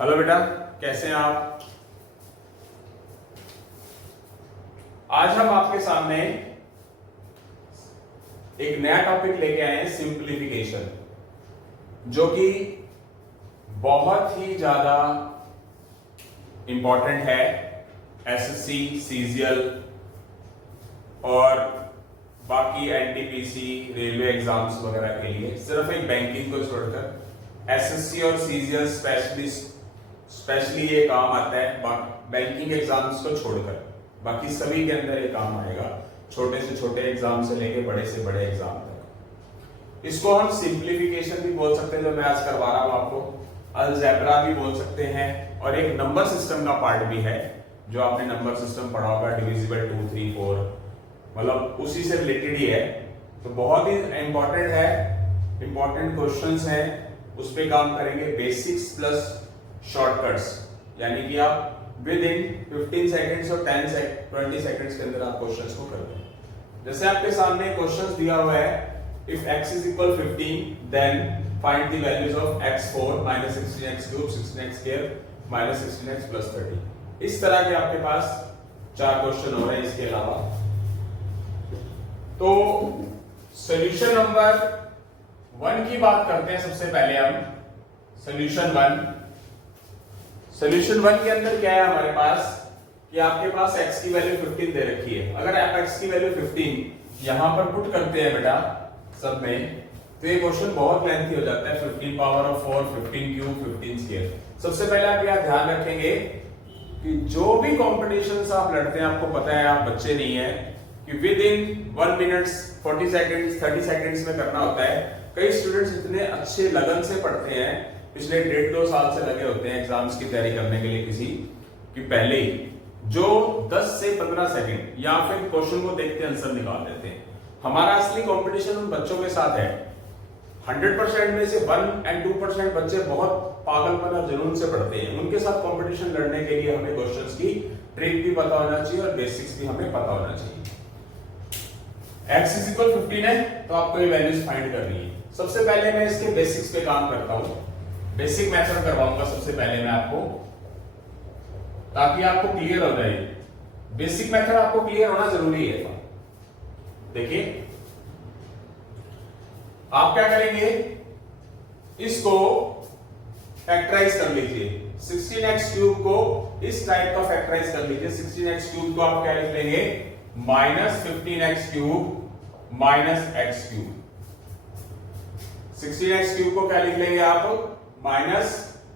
Hello बेटा, कैसे हैं आप? आज हम आपके सामने एक नया टॉपिक लेके आए हैं, सिंप्लीफिकेशन, जो कि बहुत ही ज्यादा इंपॉर्टेंट है एसएससी, सीजीएल और बाकी एनटीपीसी, रेलवे एग्जाम्स वगैरह के लिए। सिर्फ एक बैंकिंग को छोड़कर एसएससी और सीजीएल स्पेशली ये काम आता है बैंकिंग एग्जाम्स को छोड़कर। बाकी सभी के अंदर ये काम आएगा, छोटे से छोटे एग्जाम से लेके बड़े से बड़े एग्जाम तक। इसको हम सिंप्लीफिकेशन भी बोल सकते हैं, जो मैं आज करवा रहा हूं आपको, अलजेब्रा भी बोल सकते हैं, और एक नंबर सिस्टम का पार्ट भी है, जो आपने नंबर सिस्टम पढ़ा होगा, डिविजिबल 2, 3, 4, मतलब उसी से रिलेटेड ही है। तो बहुत ही इंपॉर्टेंट है, इंपॉर्टेंट क्वेश्चंस हैं, उस पे काम करेंगे। बेसिक्स प्लस शॉर्टकट्स, यानी कि आप विद इन 15 सेकंड्स और 20 सेकंड्स के अंदर आप क्वेश्चंस को कर दें। जैसे आपके सामने क्वेश्चंस दिया हुआ है, if x is equal 15 then find the values of x4 minus 16x cube 16x square minus 16x plus 30। इस तरह के आपके पास 4 क्वेश्चन हो रहे हैं। इसके अलावा तो सॉल्यूशन नंबर 1 की बात करते हैं। सबसे पहले हम सॉल्यूशन 1 के अंदर क्या है हमारे पास, कि आपके पास x की वैल्यू 15 दे रखी है। अगर आप x की वैल्यू 15 यहां पर पुट करते हैं बेटा सब में, तो ये क्वेश्चन बहुत लेंथी हो जाता है। 15 पावर ऑफ 4, 15 क्यूब, 15 स्क्वायर। सबसे पहले आप यहां ध्यान रखेंगे कि जो भी कॉम्पिटिशंस आप लड़ते हैं, आपको पता है आप बच्चे नहीं है, कि with in 1 minute 40 seconds 30 seconds में करना होता है। कई स्टूडेंट्स इतने अच्छे लगन से पढ़ते हैं, पिछले 1.5-2 साल से लगे होते हैं एग्जाम्स की तैयारी करने के लिए, किसी कि पहले ही जो 10 से 15 सेकंड या फिर क्वेश्चन को देखते आंसर निकाल देते हैं। हमारा असली कंपटीशन उन बच्चों के साथ है। 100% में से 1 और 2% बच्चे बहुत पागलपन और जुनून से पढ़ते हैं। उनके साथ कंपटीशन लड़ने के लिए हमें क्वेश्चंस की ट्रिक भी पता होना चाहिए और बेसिक्स भी हमें पता होना चाहिए। x is equal 15 है, तो आपको ये वैल्यूज फाइंड करनी है। सबसे पहले मैं इसके बेसिक्स पे काम करता हूं, बेसिक मेथड करवाऊंगा सबसे पहले मैं आपको, ताकि आपको क्लियर हो जाए। बेसिक मेथड आपको क्लियर होना जरूरी है। देखिए आप क्या करेंगे, इसको फैक्टराइज कर लीजिए। 16x क्यूब को इस टाइप का फैक्टराइज कर लीजिए। 16x क्यूब को आप क्या लिख लेंगे, minus 15x cube minus x cube. 16x cube को क्या लिख लेंगे आप, minus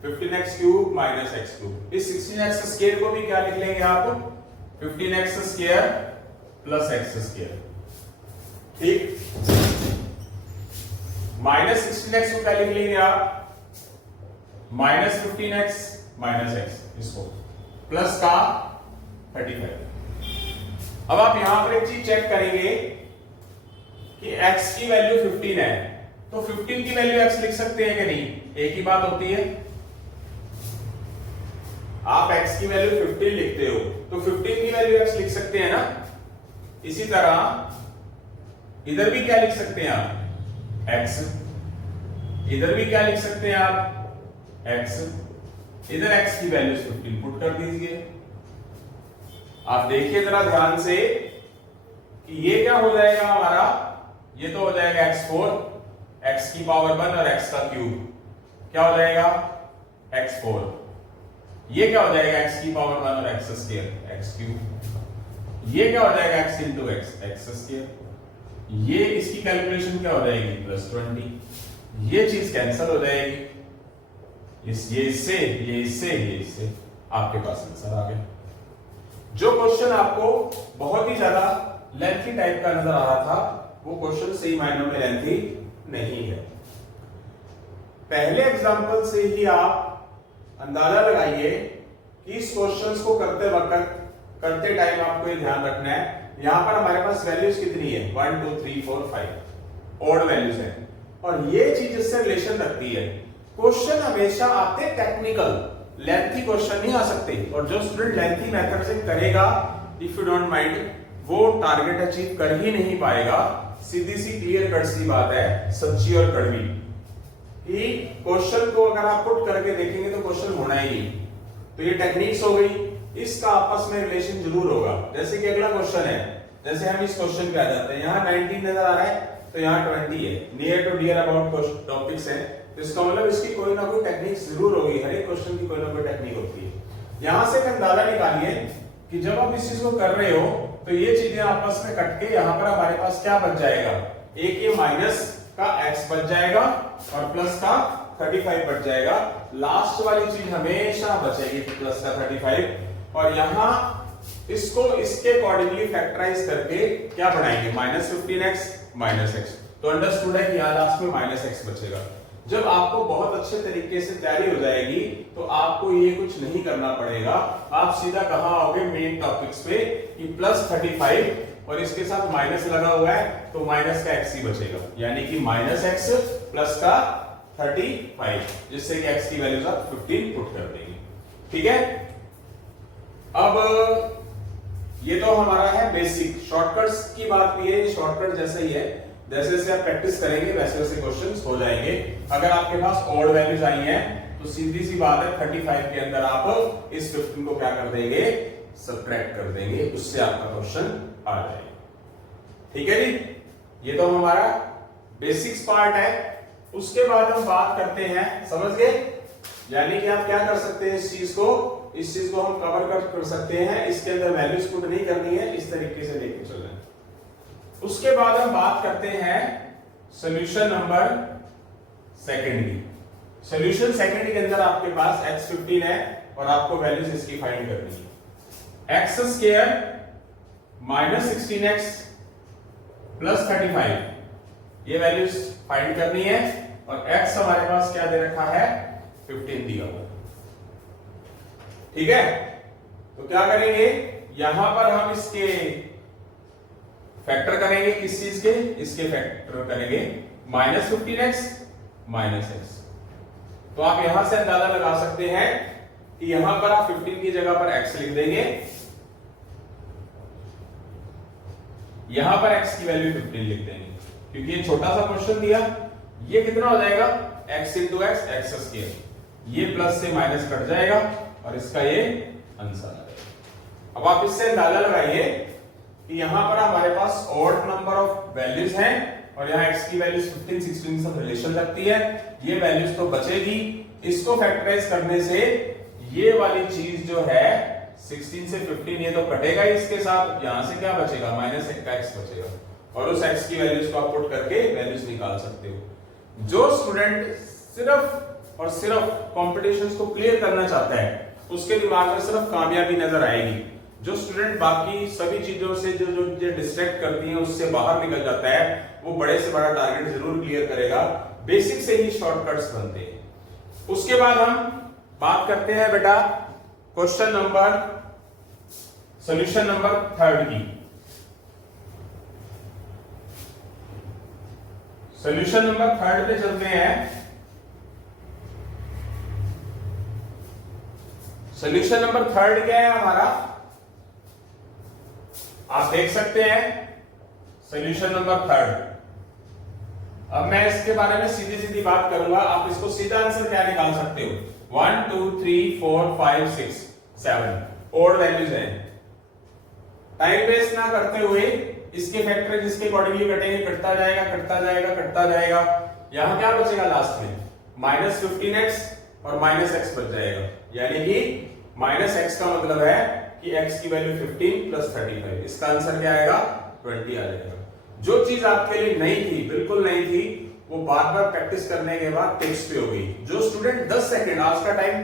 15x cube minus x cube. इस 16x स्क्वायर को भी क्या लिख लेंगे आप, 15x square plus x square. ठीक, माइनस 16x को क्या लिख लेंगे आप, माइनस 15x माइनस x, इसको प्लस का 35। अब आप यहां पर एक चीज चेक करेंगे कि x की वैल्यू 15 है, तो 15 की वैल्यू x लिख सकते हैं कि नहीं? एक ही बात होती है, आप x की वैल्यू 15 लिखते हो तो 15 की वैल्यू x लिख सकते हैं ना। इसी तरह इधर भी क्या लिख सकते हैं आप, x। इधर भी क्या लिख सकते हैं आप, x। इधर x की वैल्यू 15 पुट कर दीजिए। आप देखिए जरा ध्यान से कि ये क्या हो जाएगा हमारा, ये तो हो जाएगा x4, x की पावर 1 और x का क्यूब क्या हो जाएगा, x4। ये क्या हो जाएगा, x की पावर 1 और x स्क्वायर, x क्यूब। ये क्या हो जाएगा, x into x, x square. ये इसकी कैलकुलेशन क्या हो जाएगी, प्लस 20। ये चीज कैंसिल हो जाएगी, ये इससे आपके पास आंसर आ गया। जो क्वेश्चन आपको बहुत ही ज्यादा लेंथी टाइप का नजर आ रहा था, वो क्वेश्चन सही मायनों में लेंथी नहीं है। पहले एग्जांपल से ही आप अंदाजा लगाइए कि इस क्वेश्चंस को करते टाइम आपको ये ध्यान रखना है, यहां पर हमारे पास वैल्यूज कितनी है, 1 2 3 4 5 ऑड वैल्यूज है, और ये चीज इससे रिलेशन रखती है। क्वेश्चन हमेशा आते टेक्निकल, लेंथी क्वेश्चन नहीं आ सकते, और जो स्टूडेंट लेंथी मेथड से करेगा, इफ यू डोंट माइंड, वो टारगेट अचीव कर ही नहीं पाएगा। सीधी सी क्लियर कट सी बात है, सच्ची और कड़वी। कि क्वेश्चन को अगर आप पुट करके देखेंगे तो क्वेश्चन होना ही नहीं। तो ये टेक्निक्स हो गई, इसका आपस में रिलेशन जरूर होगा। जैसे कि अगला क्वेश्चन है, जैसे हम इस क्वेश्चन पे आ जाते हैं, यहाँ 19 नजर आ रहा है तो यहाँ 20 है, near to dear about topics है, तो इसका मतलब इसकी कोई ना कोई टेक्निक जरूर होगी, हर एक क्वेश्चन की कोई ना कोई टेक्निक होती है। यहाँ से अंदाजा निकालिए कि जब आप इस चीज को कर रहे हो तो ये चीजें आपस में कट के यहाँ पर हमारे पास क्या बच जाएगा, एक ये माइनस का x बच जाएगा और प्लस का 35 बच जाएगा। लास्ट वाली चीज हमेशा बचेगी प्लस का 35, और यहाँ इसको इसके अकॉर्डिंगली फैक्टराइज करके क्या बनाएंगे, -15x -x। तो अंडरस्टूड है कि यहाँ लास्ट में -x बचेगा। जब आपको बहुत अच्छे तरीके से तैयारी हो जाएगी तो आपको ये कुछ नहीं करना पड़ेगा, आप सीधा कहां आओगे, मेन टॉपिक्स पे कि +35 और इसके साथ माइनस लगा हुआ है तो माइनस का x ही बचेगा, यानी कि -x प्लस का 35, जिससे कि x की वैल्यूज आप 15 पुट कर देंगे। ठीक है, अब ये तो हमारा है बेसिक। शॉर्टकट्स की बात भी है, शॉर्टकट जैसे ही है, जैसे जैसे आप प्रैक्टिस करेंगे वैसे वैसे क्वेश्चंस हो जाएंगे। अगर आपके पास ऑड वैल्यूज आई हैं तो सीधी सी बात है 35 के अंदर आप इस 15 को क्या कर देंगे, सब्ट्रैक्ट कर देंगे, उससे आपका क्वेश्चन आ जाएगा। ठीक है जी, ये तो हमारा बेसिक्स पार्ट है। उसके बाद हम बात करते हैं, समझ गए, यानी कि आप क्या कर सकते हैं, इस चीज को हम कवर कर सकते हैं, इसके अंदर वैल्यूज पुट नहीं करनी है, इस तरीके से लेके चलना है। उसके बाद हम बात करते हैं सॉल्यूशन नंबर सेकंड की। सॉल्यूशन सेकंड के अंदर आपके पास x15 है और आपको वैल्यूज इसकी फाइंड करनी है। x स्क्वायर -16x प्लस 35, ये वैल्यूज फाइंड करनी है, और x हमारे पास क्या दे रखा है, 15 दिया हुआ। ठीक है, तो क्या करेंगे, यहां पर हम इसके फैक्टर करेंगे, किस चीज के, इसके फैक्टर करेंगे -15x -x। तो आप यहां से अंदाजा लगा सकते हैं कि यहां पर आप 15 की जगह पर x लिख देंगे, यहां पर x की वैल्यू 15 लिख देंगे, क्योंकि ये छोटा सा क्वेश्चन दिया। ये कितना हो जाएगा, x × x x स्क्वायर, ये प्लस से माइनस कट जाएगा और इसका ये आंसर आ जाएगा। अब आप इससे अंदाजा लगाइए कि यहां पर हमारे पास ऑड नंबर ऑफ वैल्यूज हैं और यहां x की वैल्यूज 15 16 से रिलेशन लगती है, ये वैल्यूज तो बचेगी। इसको फैक्टराइज करने से ये वाली चीज जो है 16 से 15 ये तो कटेगा इसके साथ, यहां से क्या बचेगा, -1 का x बचेगा, और उस x की वैल्यूज को आप पुट करके वैल्यूज निकाल सकते हो। जो स्टूडेंट सिर्फ और सिर्फ कॉम्पिटिशंस को क्लियर करना चाहता है उसके दिमाग में सिर्फ कामयाबी नजर आएगी। जो स्टूडेंट बाकी सभी चीजों से जो डिस्ट्रैक्ट करती हैं उससे बाहर निकल जाता है, वो बड़े से बड़ा टारगेट जरूर क्लियर करेगा। बेसिक से ही शॉर्टकट्स बनते हैं। उसके बाद हम बात करते हैं बेटा सॉल्यूशन नंबर थर्ड की। सॉल्यूशन नंबर थर्ड पे चलते हैं। सॉल्यूशन नंबर थर्ड क्या है हमारा, आप देख सकते हैं सॉल्यूशन नंबर थर्ड। अब मैं इसके बारे में सीधी सीधी बात करूंगा, आप इसको सीधा आंसर क्या निकाल सकते हो, 1 2 3 4 5 6 7 ओड वैल्यूज हैं। टाइम वेस्ट ना करते हुए इसके फैक्टर जिसके अकॉर्डिंगली कटेंगे, कटता जाएगा कटता जाएगा कटता जाएगा। यहां क्या बचेगा लास्ट में, -15x और -x बच जाएगा, यानी कि -x का मतलब है कि x की वैल्यू 15 प्लस 35, इसका आंसर क्या आएगा, 20 आ जाएगा। जो चीज आपके लिए नई थी, बिल्कुल नई थी, वो बार बार प्रैक्टिस करने के बाद टिप्स पे हो गई। जो स्टूडेंट 10 सेकंड, आज का टाइम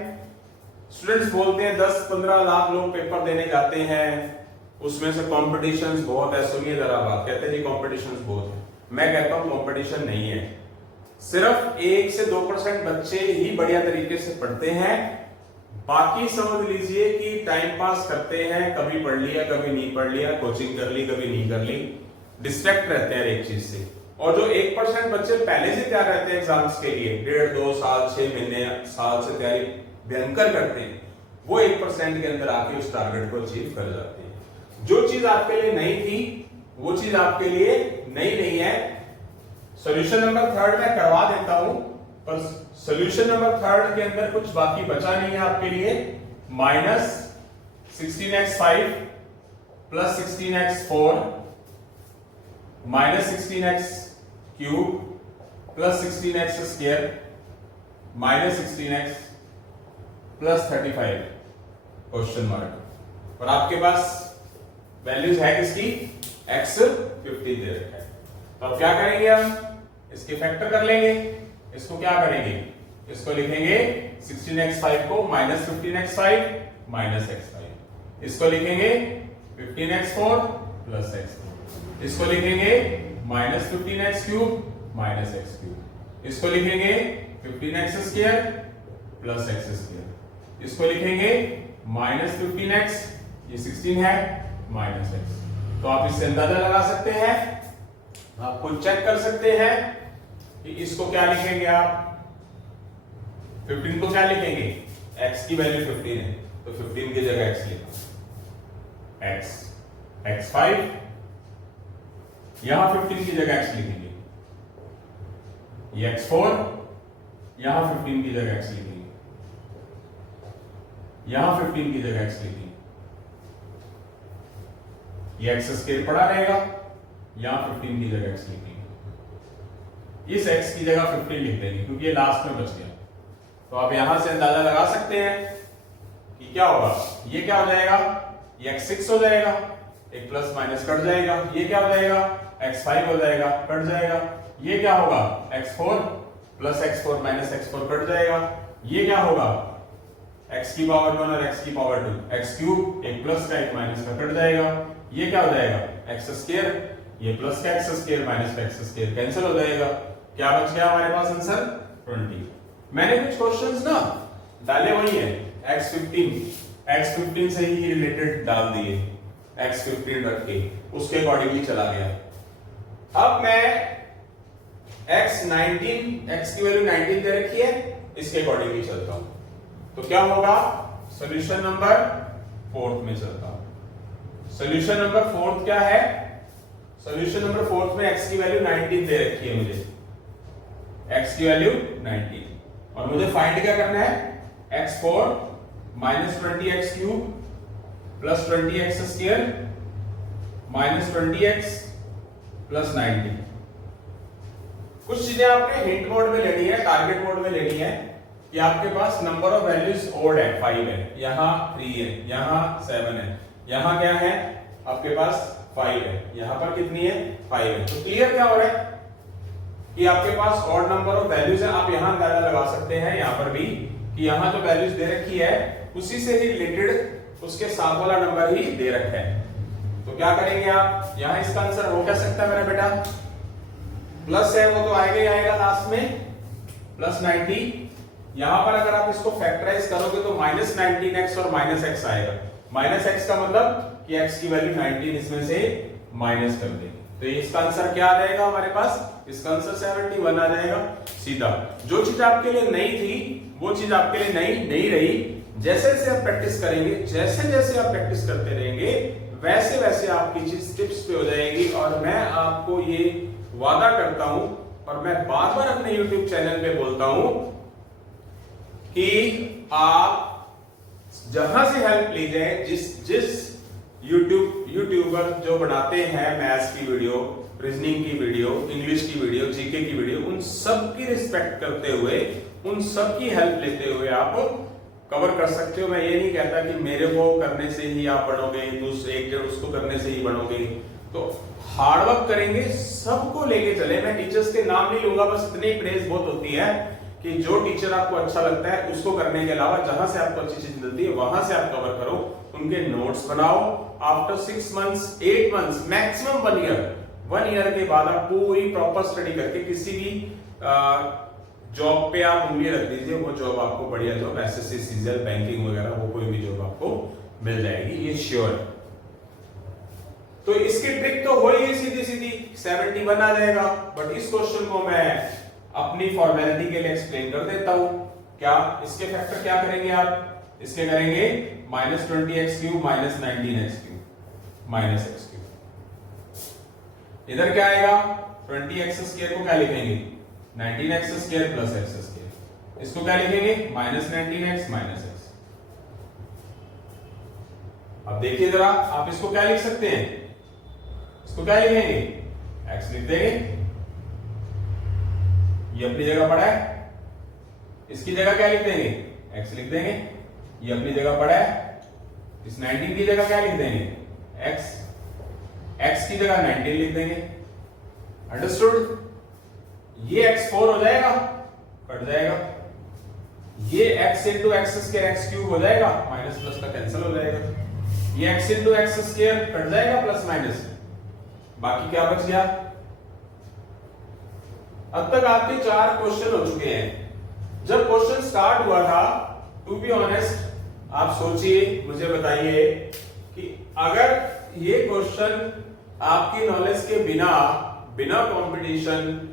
स्टूडेंट्स बोलते हैं 10-15 लाख लोग पेपर देने जाते हैं, उसमें से कॉम्पिटिशन्स बहुत है। सुनिए जरा बात, कहते हैं जी कॉम्पिटिशन्स बहुत है, मैं कहता हूं कॉम्पिटिशन नहीं है, सिर्फ 1 से 2% बच्चे ही बढ़िया तरीके से पढ़ते हैं, बाकी समझ लीजिए कि टाइम पास करते हैं, कभी पढ़ लिया कभी नहीं पढ़ लिया, कोचिंग कर ली कभी नहीं कर ली, डिस्ट्रैक्ट रहते हैं एक चीज से। और जो 1% बच्चे पहले से तैयार रहते हैं एग्जाम्स के लिए, 1.5-2 साल 6 महीने साल से तैयारी भयंकर करते हैं, वो 1% के अंदर आके उस टारगेट को अचीव कर जाते हैं। जो चीज आपके लिए नई थी वो चीज आपके लिए नई नहीं है। सॉल्यूशन नंबर थर्ड में करवा देता हूं, पर सॉल्यूशन नंबर थर्ड के अंदर कुछ बाकी बचा नहीं है आपके लिए। Minus 16x5 plus 16x4 minus 16x³ plus 16x² minus 16x plus 35 question mark. और आपके पास वैल्यूज है किसकी? x 15 दे रखा है। तो अब क्या करेंगे हम? इसके फैक्टर कर लेंगे। इसको क्या करेंगे? इसको लिखेंगे 16x5 को माइनस 15x5 माइनस x5, इसको लिखेंगे 15x4 प्लस x4, इसको लिखेंगे माइनस 15x³ माइनस x³, इसको लिखेंगे 15x² प्लस x², इसको लिखेंगे माइनस 15x, ये 16 है, माइनस x। तो आप इससे अंदाजा लगा सकते हैं, आप खुद चेक कर सकते हैं कि इसको क्या लिखेंगे आप? 15 को क्या लिखेंगे? x की वैल्यू 15 है तो 15 की जगह x लिखा, x5, यहां 15 की जगह x लिखेंगे, ये x4, यहां 15 की जगह x लिखेंगे, यहां 15 की जगह x लिखेंगे, ये x² पड़ा रहेगा, यहां 15 की जगह x लिखेंगे, इस x की जगह 15 लिख देंगे क्योंकि ये लास्ट में बच गया। तो आप यहां से अंदाजा लगा सकते हैं कि क्या होगा? ये क्या हो जाएगा? ये x6 हो जाएगा, एक प्लस माइनस कट जाएगा, ये क्या हो जाएगा? x5 हो जाएगा, कट जाएगा, ये क्या होगा? x4 plus x4 minus x4 cut जाएगा, ये क्या होगा? x की पावर 1 और x की पावर 2, x³, एक प्लस का एक माइनस का कट जाएगा, ये क्या हो जाएगा? x², ये प्लस का x² माइनस का x² कैंसिल हो जाएगा, क्या बच गया हमारे पास आंसर? 20। मैंने कुछ क्वेश्चंस ना डाले वही है, x15 से ही रिलेटेड डाल दिए, x15 रख के उसके अकॉर्डिंगली चला गया। अब मैं x19, x की वैल्यू 19 दे रखी है, इसके अकॉर्डिंगली चलता हूं तो क्या होगा? सॉल्यूशन नंबर 4 में चलता हूं। सॉल्यूशन नंबर 4 क्या है? सॉल्यूशन नंबर 4 में x की वैल्यू 19 दे रखी है मुझे, x की वैल्यू 19, और मुझे फाइंड क्या करना है? x4 minus 20x³ plus 20x² minus 20x plus 90। कुछ चीजें आपने हिंट मोड में लेनी है, टारगेट मोड में लेनी है कि आपके पास नंबर ऑफ वैल्यूज ओड है, 5 है, यहां 3 है, यहां 7 है, यहां क्या है? आपके पास 5 है, यहां पर कितनी है? 5 है। तो क्लियर क्या हो रहा है कि आपके पास ऑड नंबर ऑफ वैल्यूज है। आप यहां अंदाजा लगा सकते हैं यहां पर भी कि यहां जो वैल्यूज दे रखी है उसी से ही रिलेटेड उसके साथ वाला नंबर ही दे रखा है। तो क्या करेंगे आप? यहां इसका आंसर हो क्या सकता है मेरा बेटा? प्लस है वो तो आएगा ही आएगा लास्ट में, प्लस 90। यहां पर अगर आप इसको फैक्टराइज करोगे तो माइनस 19x और माइनस x आएगा। माइनस x का मतलब कि x की वैल्यू 19 इसमें से माइनस कर देंगे, तो इसका आंसर क्या आ जाएगा हमारे पास? इसका आंसर 71 आ जाएगा सीधा। जो चीज आपके लिए नई थी वो चीज आपके लिए नई नहीं रही। जैसे जैसे आप प्रैक्टिस करेंगे, जैसे जैसे आप प्रैक्टिस करते रहेंगे, वैसे वैसे आपकी चीज टिप्स पे हो जाएगी। और मैं आपको ये वादा करता हूं और मैं बार बार अपने YouTube चैनल पे बोलता हूं कि आप जहां से हेल्प लीजिए, जिस यूट्यूबर जो बनाते हैं मैथ्स की वीडियो, रीजनिंग की वीडियो, इंग्लिश की वीडियो, जीके की वीडियो, उन सब की रिस्पेक्ट करते हुए, उन सब की हेल्प लेते हुए आप कवर कर सकते हो। मैं ये नहीं कहता कि मेरे को करने से ही आप बढ़ोगे, दूसरे एक डेढ़ उसको करने से ही बढ़ोगे। तो हार्डवर्क करेंगे, सबको लेके चले। मैं टीचर्स के नाम नहीं लूंगा, बस इतनी प्रेज बहुत होती है कि जो टीचर आपको अच्छा लगता है उसको करने के अलावा जहां से आपको अच्छी चीज मिलती है वहां से आप कवर करो, उनके नोट्स बनाओ। After 6 months, 8 months, maximum 1 year के बाद आप पूरी प्रॉपर स्टडी करके किसी भी जॉब पे आप उंगली रख दीजिए, वो जॉब आपको बढ़िया जॉब, एसएससी, सीजीएल, बैंकिंग वगैरह, वो कोई भी जॉब आपको मिल जाएगी, ये श्योर है। तो इसकी ट्रिक तो हो ही सीधी सीधी 71 आ जाएगा। बट इस क्वेश्चन को मैं अपनी फॉर्मेलिटी के लिए एक्सप्लेन कर देता हूं। क्या इसके फैक्टर क्या करेंगे आप? इसके करेंगे minus 20x³ minus 19x³ minus x³। इधर क्या आएगा? 20x² को क्या लिखेंगे? 19x square plus x square. इसको क्या लिखेंगे? Minus 19x minus x। अब देखिए जरा, आप इसको क्या लिख सकते हैं? इसको क्या लिखेंगे? x लिख देंगे, ये अपनी जगह पड़ा है। इसकी जगह क्या लिख देंगे? x लिख देंगे, ये अपनी जगह पड़ा है। इस 19 की जगह क्या लिख देंगे? x। x की जगह 19 लिख देंगे। अंडरस्टूड? ये x4 हो जाएगा, कट जाएगा। ये x into x square x cube हो जाएगा, माइनस प्लस का कैंसिल हो जाएगा। ये x into x square cut जाएगा प्लस माइनस, बाकी क्या बच गया? अब तक आपके 4 क्वेश्चन हो चुके हैं। जब क्वेश्चन स्टार्ट हुआ था, टू बी ऑनेस्ट, आप सोचिए, मुझे बताइए कि अगर ये क्वेश्चन आपकी नॉलेज के बिना बिना कंपटीशन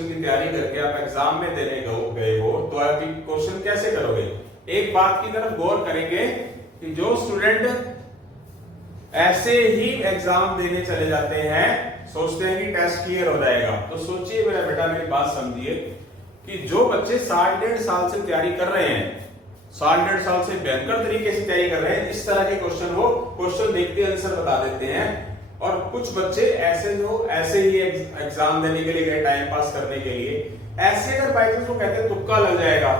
की तैयारी करके आप एग्जाम में देने गए हो, तो आप क्वेश्चन कैसे करोगे? एक बात की तरफ गौर करेंगे कि जो स्टूडेंट ऐसे ही एग्जाम देने चले जाते हैं, सोचते हैं कि टेस्ट क्लियर हो जाएगा, तो सोचिए मेरा बेटा, मेरी बात समझिए कि जो बच्चे 1.5 साल से तैयारी कर रहे हैं, 1.5 साल से भयंकर तरीके से तैयारी कर रहे हैं, इस तरह के क्वेश्चन हो, क्वेश्चन देखते आंसर बता देते हैं। और कुछ बच्चे ऐसे जो ऐसे ही एग्जाम देने के लिए गए, टाइम पास करने के लिए, ऐसे अगर बाई चांस वो कहते हैं तुक्का लग जाएगा,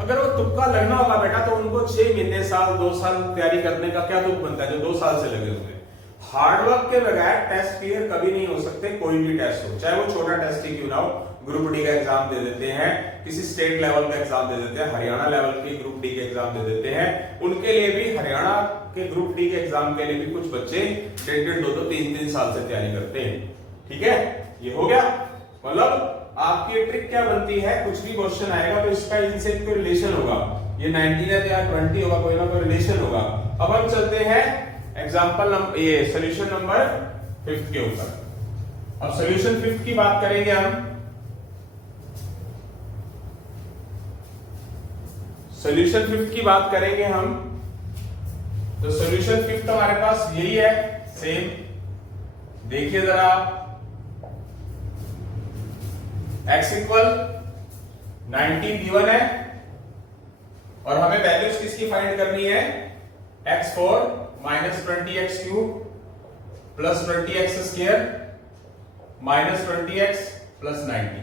अगर वो तुक्का लगना होगा बेटा, तो उनको 6 महीने, साल, 2 साल तैयारी करने का क्या दुख बनता है जो 2 साल से लगे हुए। हार्डवर्क के बगैर टेस्ट क्लियर कभी नहीं हो सकते, कोई भी टेस्ट हो, चाहे वो छोटा टेस्ट ही क्यों ना हो। ग्रुप डी का एग्जाम दे देते हैं, किसी स्टेट लेवल का एग्जाम दे देते हैं, हरियाणा लेवल की ग्रुप डी के एग्जाम दे देते हैं, उनके लिए भी, हरियाणा के ग्रुप डी के एग्जाम के लिए भी कुछ बच्चे 1.5, 2, 3 साल से तैयारी करते हैं। ठीक है, ये हो गया। मतलब आपकी ट्रिक क्या बनती है, कुछ भी क्वेश्चन आएगा तो इसका इनसे कोई रिलेशन होगा, ये 19 है या 20 होगा, कोई ना कोई रिलेशन होगा। अब हम चलते हैं एग्जांपल नंबर, ये सॉल्यूशन नंबर 5 के ऊपर। अब सॉल्यूशन 5 की बात करेंगे हम। सॉल्यूशन 5 की बात करेंगे हम, तो सॉल्यूशन 5 हमारे पास यही है, सेम। देखिए जरा, x इक्वल 90 गिवन है और हमें वैल्यूज किसकी फाइंड करनी है? x4 minus 20x cube plus 20x square minus 20x plus 90।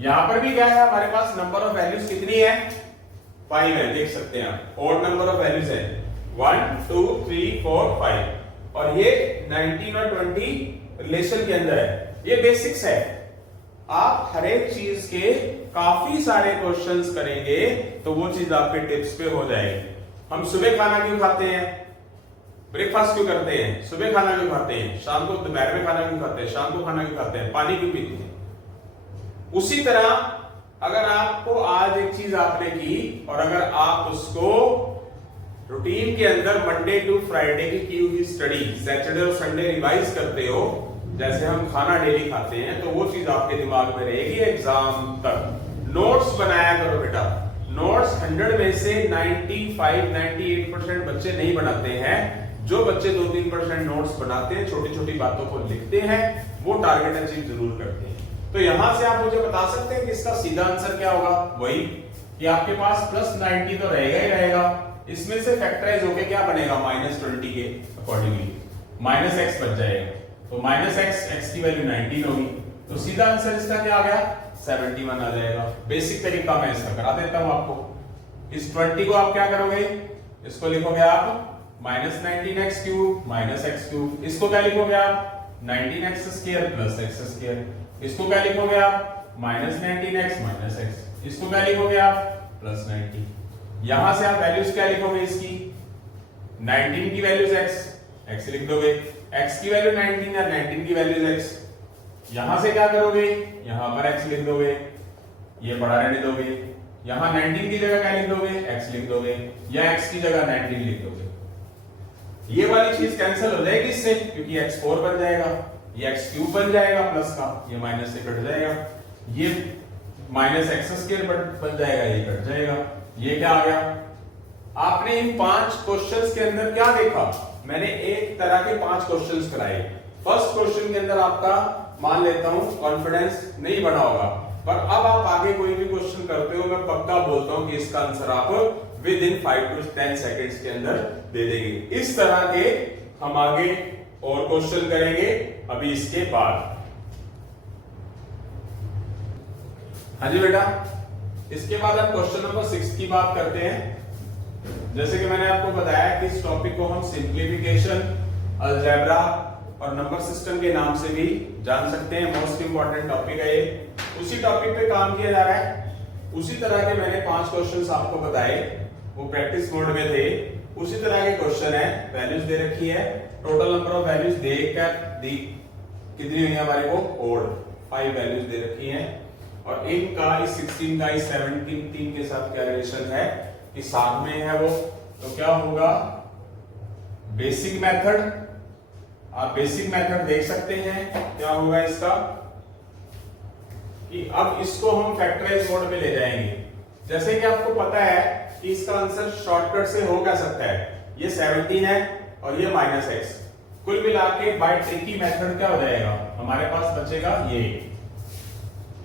यहां पर भी क्या है हमारे पास? नंबर ऑफ वैल्यूज कितनी है? 5 है, देख सकते हैं आप, ओड नंबर ऑफ वैल्यूज है 1 2 3 4 5, और ये 19 और 20 रिलेशन के अंदर है। ये बेसिक्स है, आप हर एक चीज के काफी सारे क्वेश्चंस करेंगे तो वो चीज आपके टिप्स पे हो जाएगी। हम सुबह खाना क्यों खाते हैं? ब्रेकफास्ट क्यों करते हैं? सुबह खाना क्यों खाते हैं? शाम को दोपहर में खाना क्यों खाते हैं? शाम को खाना क्यों खाते हैं? पानी क्यों पीते हैं? उसी तरह अगर आपको आज एक चीज आपने की और अगर आप उसको रूटीन के अंदर मंडे टू फ्राइडे की हुई स्टडी सैटरडे और संडे रिवाइज करते हो, जैसे हम खाना डेली खाते हैं, तो वो चीज आपके दिमाग में रहेगी एग्जाम तक। नोट्स बनाया करो बेटा, नोट्स 100 में से 95-98% बच्चे नहीं बनाते हैं। जो बच्चे 2-3% नोट्स बनाते हैं, छोटी छोटी बातों को लिखते हैं, वो टारगेट अचीव जरूर करते हैं। तो यहां से आप मुझे बता सकते हैं कि इसका सीधा आंसर क्या होगा? वही कि आपके पास प्लस 90 तो रहेगा ही रहेगा, इसमें से फैक्टराइज होके क्या बनेगा? -20 के अकॉर्डिंगली माइनस x बच जाएगा, तो माइनस x की वैल्यू 19 होगी, तो सीधा आंसर इसका क्या आ गया? 71 आ जाएगा। बेसिक तरीका मैं इसका करा देता हूं आपको। इस 20 को आप क्या करोगे? इसको लिखोगे आप -19x cube minus x cube, इसको क्या लिखोगे आप? 19x square plus x square, इसको क्या लिखोगे आप? -19x माइनस x, इसको क्या लिखोगे आप? प्लस 90। यहां से आप वैल्यूज क्या लिखोगे इसकी? 19 की वैल्यूज x लिख दोगे, x की वैल्यू 19 या 19 की वैल्यूज x। यहां से क्या करोगे? यहां पर x लिख दोगे, ये पढ़ा रहने दोगे, यहां 19 की जगह क्या लिख दोगे? x लिख दोगे, या x की जगह 19 लिख दोगे। ये वाली चीज कैंसिल हो जाएगी इससे, क्योंकि x4 बन जाएगा, ये x क्यूब बन जाएगा प्लस का, ये माइनस से कट जाएगा, ये माइनस x स्क्वायर बन जाएगा, ये कट जाएगा। ये क्या आ गया? आपने इन 5 क्वेश्चंस के अंदर क्या देखा? मैंने एक तरह के 5 क्वेश्चंस कराए। फर्स्ट क्वेश्चन के अंदर आपका मान लेता हूं कॉन्फिडेंस नहीं बना होगा, पर अब आप आगे कोई भी क्वेश्चन करते हो मैं पक्का बोलता हूं कि इसका आंसर आप विद इन 5 to 10 सेकेंड्स के अंदर दे देंगे। इस तरह के हम आगे और क्वेश्चन करेंगे अभी इसके बाद। हाँ जी बेटा, इसके बाद हम क्वेश्चन नंबर 6 की बात करते हैं। जैसे कि मैंने आपको बताया कि इस टॉपिक को हम सिंप्लीफिकेशन, अलजेब्रा और नंबर सिस्टम के नाम से भी जान सकते हैं। मोस्ट इंपॉर्टेंट टॉपिक है ये। उसी टॉपिक पे काम किया जा रहा है। उसी तरह के मैंने 5 क्वेश्चंस आपको बताए, वो प्रैक्टिस मोड में थे। उसी तरह के क्वेश्चन है, वैल्यूज दे रखी है, टोटल नंबर ऑफ वैल्यूज दी कितनी हुई है हमारे को, ओड 5 वैल्यूज दे रखी हैं। और इनका इस 16 का इस 17 के साथ क्या रिलेशन है कि साथ में है वो, तो क्या होगा बेसिक मेथड। आप बेसिक मेथड देख सकते हैं क्या होगा इसका कि अब इसको हम फैक्टराइज मोड में ले जाएंगे। जैसे कि आपको पता है कि इसका आंसर शॉर्टकट से हो क्या सकता है, ये 17 है और ये -x, कुल मिला के बाय ट्रिकी मेथड क्या हो जाएगा, हमारे पास बचेगा ये।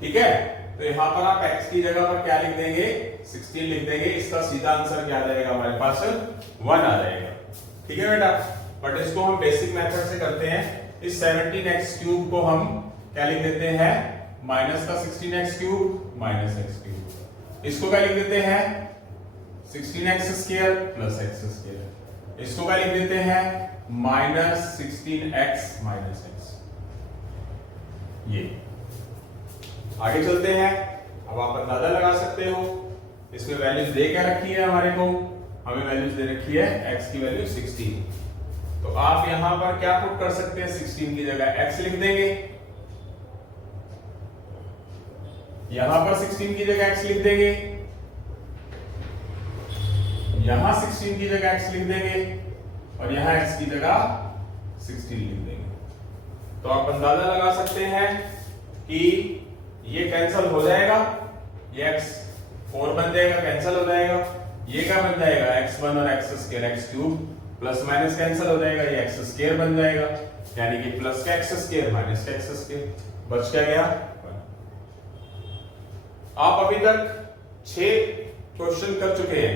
ठीक है, तो यहां पर आप x की जगह पर क्या लिख देंगे, 16 लिख देंगे। इसका सीधा आंसर क्या आ जाएगा हमारे पास, 1 आ जाएगा। ठीक है बेटा, बट इसको हम बेसिक मेथड से करते हैं। इस 17x क्यूब को हम क्या लिख देते हैं, माइनस का 16x cube minus x cube. इसको क्या लिख देते हैं, 16x square plus x square. इसको क्या लिख देते हैं, माइनस 16x माइनस x। ये आगे चलते हैं। अब आप अंदाजा लगा सकते हो, इसमें वैल्यूज दे क्या रखी है हमारे को, हमें वैल्यूज दे रखी है x की वैल्यू 16। तो आप यहां पर क्या पुट कर सकते हैं, 16 की जगह x लिख देंगे, यहां पर 16 की जगह x लिख देंगे, यहां 16 की जगह x लिख देंगे और यहां x की जगह 16 लिख देंगे। तो आप अंदाजा लगा सकते हैं कि ये कैंसिल हो जाएगा, ये x 4 बन जाएगा, कैंसिल हो जाएगा। ये क्या बन जाएगा, x1 और x square x cube, plus minus cancel हो जाएगा, ये x स्क्वायर बन जाएगा, यानी कि प्लस का x स्क्वायर माइनस का x स्क्वायर, बच क्या गया। आप अभी तक 6 क्वेश्चन कर चुके हैं।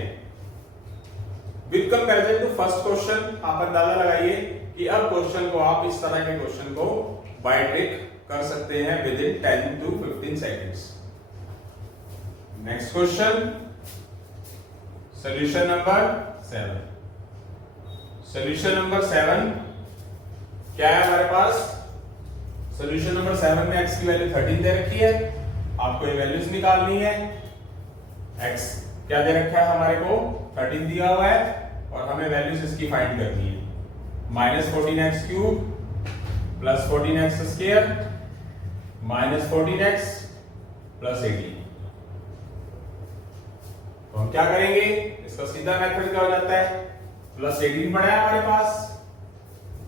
With comparison to first question आप अंदाजा लगाइए कि अब क्वेश्चन को आप इस तरह के क्वेश्चन को बाय ट्रिक कर सकते हैं with in 10 to 15 seconds. Next question, solution number 7। Solution number 7 क्या है हमारे पास, सॉल्यूशन नंबर 7 में x की वैल्यू 13 दे रखी है, आपको ये वैल्यूज निकालनी है। x क्या दे रखा है हमारे को, 13 दिया हुआ है और हमें वैल्यूज इसकी फाइंड करनी है। -14x cube plus 14x square minus 14x plus 18। तो हम क्या करेंगे, इसका सीधा मेथड क्या हो जाता है, प्लस 18 पड़ा है हमारे पास,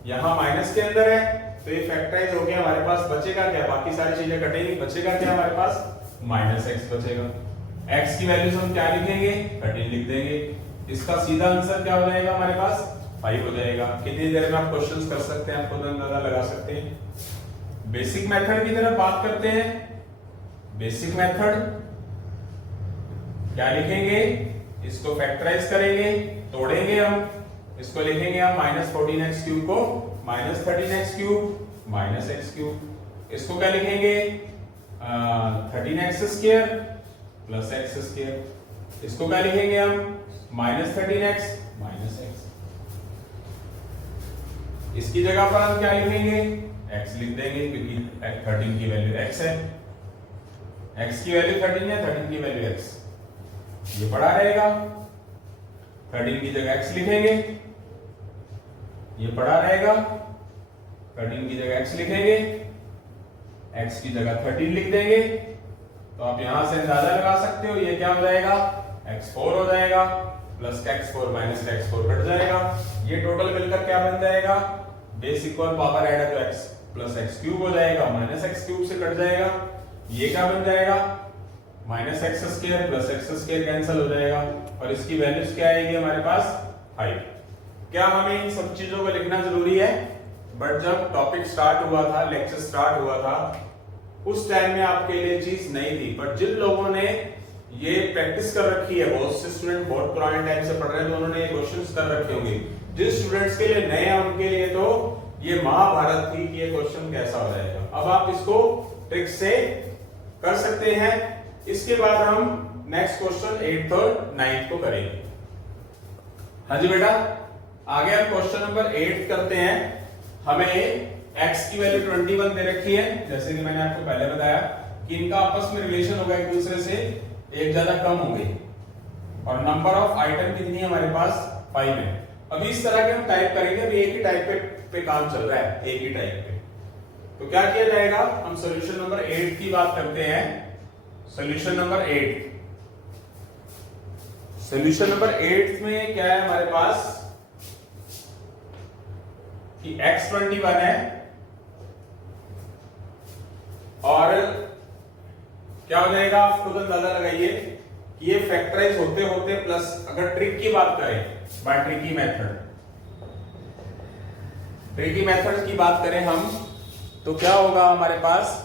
यहां माइनस के अंदर है, तो ये फैक्टराइज हो गया, हमारे पास बचेगा क्या, बाकी सारी चीजें कटेंगी, बचेगा क्या हमारे पास, -x बचेगा। x की वैल्यूज हम क्या लिखेंगे, 13 लिख देंगे। इसका सीधा आंसर क्या हो जाएगा हमारे पास, 5 हो जाएगा। कितनी देर में आप क्वेश्चंस कर सकते हैं, आपको अंदाजा लगा सकते हैं। बेसिक मेथड की तरफ बात करते हैं। बेसिक मेथड क्या लिखेंगे, इसको फैक्टराइज करेंगे, तोड़ेंगे हम, इसको लिखेंगे हम -14x क्यूब को -13x cube minus x cube. इसको क्या लिखेंगे, 13x square plus x square. इसको क्या लिखेंगे हम, -13x माइनस x। इसकी जगह पर हम क्या लिखेंगे, x लिख देंगे क्योंकि 13 की वैल्यू x है, x की वैल्यू 13 है, 13 की वैल्यू x, ये पड़ा रहेगा। 13 की जगह x लिखेंगे, ये पड़ा रहेगा। 13 की जगह x लिखेंगे, x की जगह 13 लिख देंगे। तो आप यहां से अंदाजा लगा सकते हो, ये क्या हो जाएगा, x4 हो जाएगा, प्लस का x4 माइनस का x4 कट जाएगा। ये टोटल मिलकर क्या बन जाएगा, बेस इक्वल पावर ऐड है तो x प्लस x क्यूब हो जाएगा, माइनस x क्यूब से कट जाएगा। ये क्या बन जाएगा, -x square plus x square cancel हो जाएगा और इसकी वैल्यूज क्या आएगी हमारे पास, 5। क्या हमें इन सब चीजों को लिखना जरूरी है, बट जब टॉपिक स्टार्ट हुआ था, लेक्चर स्टार्ट हुआ था, उस टाइम में आपके लिए चीज नहीं थी। पर जिन लोगों ने ये प्रैक्टिस कर रखी है, बहुत से स्टूडेंट बहुत पुराने टाइम से पढ़ रहे हैं तो उन्होंने ये क्वेश्चंस कर रखे होंगे। जिन स्टूडेंट्स के लिए नए हैं उनके लिए तो ये महाभारत थी कि ये क्वेश्चन कैसा हो जाएगा। अब आप इसको ट्रिक से कर सकते हैं। इसके बाद हम नेक्स्ट क्वेश्चन 8th और 9th को करेंगे। हाँ जी बेटा, आगे हम क्वेश्चन नंबर 8 करते हैं। हमें x की वैल्यू 21 दे रखी है, जैसे कि मैंने आपको पहले बताया कि इनका आपस में रिलेशन होगा एक दूसरे से एक ज्यादा कम होंगे, और नंबर ऑफ आइटम कितनी है हमारे पास 5 है। अभी इस तरह के हम टाइप करेंगे, अभी एक ही टाइप पे काम चल रहा है, एक ही टाइप पे। तो क्या किया जाएगा, हम सॉल्यूशन नंबर 8 की बात करते हैं। सॉल्यूशन नंबर 8, सॉल्यूशन नंबर 8 में क्या है हमारे पास कि x 21 है, और क्या हो जाएगा, आप खुद अंदाजा लगाइए कि ये फैक्टराइज होते होते प्लस, अगर ट्रिक की बात करें by tricky method, tricky method की बात करें हम, तो क्या होगा हमारे पास,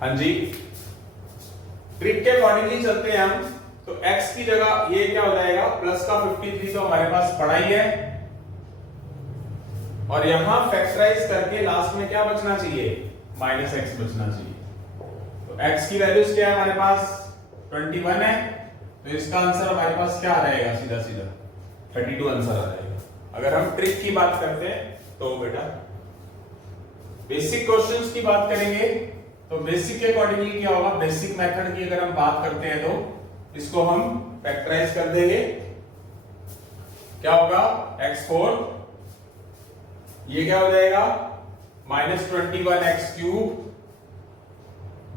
हाँ जी, ट्रिक के अकॉर्डिंगली चलते हैं हम। तो x की जगह ये क्या हो जाएगा, प्लस का 53 तो हमारे पास पड़ा ही है, और यहां फैक्टराइज करके लास्ट में क्या बचना चाहिए, माइनस एक्स बचना चाहिए। तो x की वैल्यूज क्या है हमारे पास 21 है, तो इसका आंसर हमारे पास क्या आ जाएगा, सीधा सीधा 32 आंसर आ जाएगा। अगर हम ट्रिक की बात करते हैं तो बेटा बेसिक क्वेश्चंस की बात करेंगे, तो बेसिक के अकॉर्डिंगली क्या होगा, बेसिक मेथड की अगर हम बात करते हैं तो इसको हम फैक्टराइज कर देंगे। क्या होगा, x4 ये क्या हो जाएगा, minus 21 x cube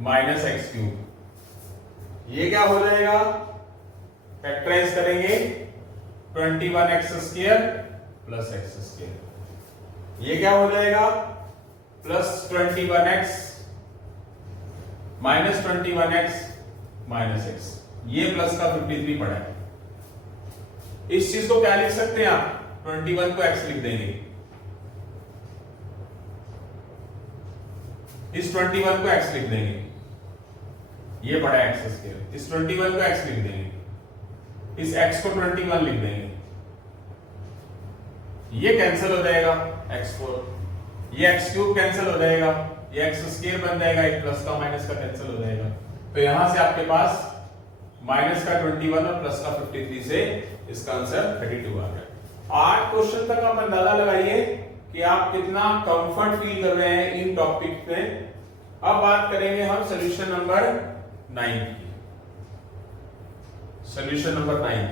minus x cube, ये क्या हो जाएगा, फैक्टराइज करेंगे 21 x square plus x square, ये क्या हो जाएगा, plus 21 x minus 21 x minus x, ये प्लस का 53 पड़ा है। इस चीज को क्या लिख सकते हैं आप, 21 को x लिख देंगे, इस 21 को x लिख देंगे, ये पड़ा है x स्क्वायर, इस 21 को x लिख देंगे, इस x को 21 लिख देंगे, ये कैंसिल हो जाएगा x4, ये x क्यूब कैंसिल हो जाएगा, ये x स्क्वायर बन जाएगा, एक प्लस का माइनस का कैंसिल हो जाएगा। तो यहां से आपके पास माइनस का 21 और प्लस का 53 से इसका आंसर 32 आ गया। 8 क्वेश्चन तक आप अंदाजा लगाइए कि आप कितना कंफर्ट फील कर रहे हैं इन टॉपिक पे। अब बात करेंगे हम सॉल्यूशन नंबर 9 की। सॉल्यूशन नंबर 9,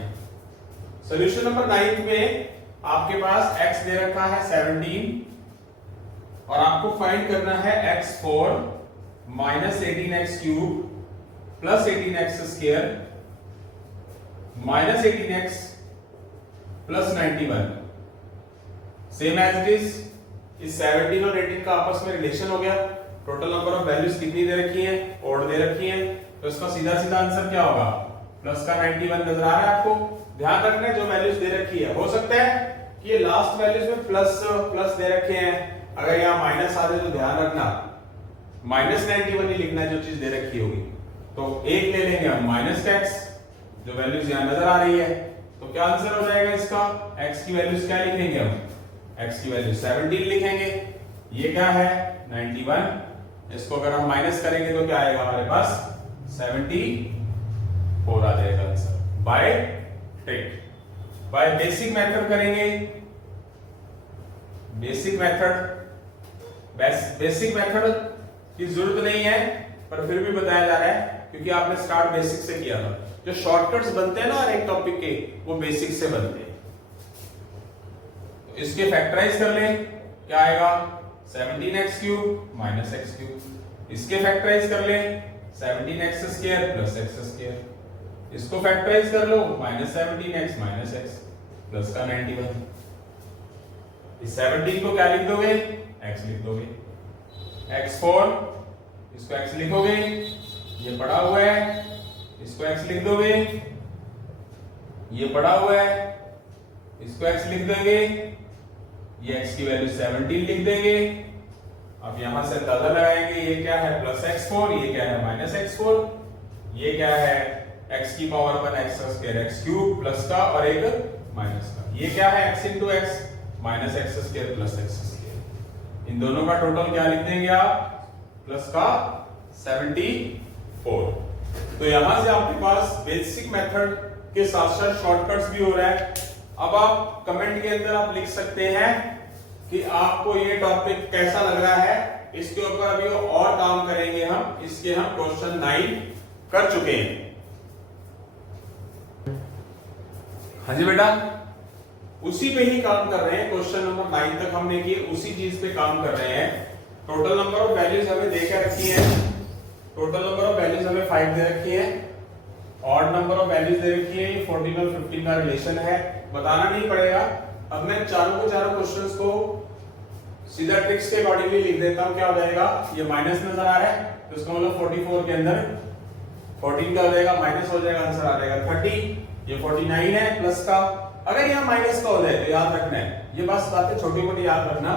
सॉल्यूशन नंबर 9 में आपके पास x दे रखा है 17, और आपको फाइंड करना है x4 minus 18x cube plus 18x square minus 18x plus 91, same as it is. इस 17 और 18 का आपस में रिलेशन हो गया, टोटल नंबर ऑफ वैल्यूज कितनी दे रखी है, ओड दे रखी है, तो इसका सीधा सीधा आंसर क्या होगा, प्लस का 91 नजर आ रहा है आपको। ध्यान रखना जो वैल्यूज दे रखी है, हो सकता है कि ये लास्ट वैल्यूज में प्लस दे रखे हैं, अगर यहाँ माइनस आ जाए तो ध्यान रखना माइनस 91 ही लिखना है जो चीज दे रखी होगी। तो एक ले लेंगे हम माइनस x, जो वैल्यूज यहाँ नजर आ रही है, तो क्या आंसर हो जाएगा इसका, x की वैल्यूज क्या लिखेंगे हम, x की वैल्यू 17 लिखेंगे, ये क्या है 91, इसको अगर हम माइनस करेंगे तो क्या आएगा हमारे पास 74 आ जाएगा answer. By trick, by basic method करेंगे, बेसिक मेथड, बेसिक मेथड की जरूरत नहीं है पर फिर भी बताया जा रहा है क्योंकि आपने स्टार्ट बेसिक से किया था। जो शॉर्टकट्स बनते हैं ना हर एक टॉपिक के, वो बेसिक से बनते हैं। तो इसके फैक्टराइज कर लें, क्या आएगा 17x cube minus x cube, इसके फैक्टराइज कर लें 17x square plus x square, इसको फैक्टराइज कर लो minus 17x minus x plus का 91, इस 17 को क्या लिख दोगे, x लिख दोगे, x4 इसको x लिखोगे, ये पड़ा हुआ है, इसको x लिख दोगे, ये पड़ा हुआ है, इसको x लिख देंगे, ये x की वैल्यू 17 लिख देंगे। अब यहां से अंदाजा लगाएंगे, ये क्या है प्लस x4, ये क्या है माइनस x4, ये क्या है x की power 1 x square x cube plus का और एक माइनस का, ये क्या है x into x minus x square plus x square. इन दोनों का टोटल क्या लिख देंगे आप, प्लस का 74। तो यहां से आपके पास बेसिक मेथड के साथ साथ शॉर्टकट्स भी हो रहा है। अब आप कमेंट के अंदर आप लिख सकते हैं कि आपको ये टॉपिक कैसा लग रहा है। इसके ऊपर अभी और काम करेंगे हम, इसके हम क्वेश्चन 9 कर चुके हैं। हाँ जी बेटा, उसी पे ही काम कर रहे हैं, क्वेश्चन नंबर 9 तक हमने किए, उसी चीज पे काम कर रहे हैं। टोटल नंबर ऑफ वैल्यूज हमें दे के रखी है, टोटल नंबर ऑफ वैल्यूज हमें 5 दे रखी है, ऑड नंबर ऑफ वैल्यूज दे रखी है, 14 और 15 का रिलेशन है, बताना नहीं पड़ेगा। अब मैं चारों के चारों क्वेश्चंस को सीधा ट्रिक्स के अकॉर्डिंगली लिख देता हूं। क्या हो जाएगा, ये माइनस नजर आ रहा है तो इसका मतलब 44 के अंदर 14 का हो जाएगा, माइनस हो जाएगा, आंसर आ जाएगा 30। ये 49 है प्लस का, अगर यहाँ माइनस का हो जाए तो याद रखना है, ये बस बातें छोटी मोटी याद रखना।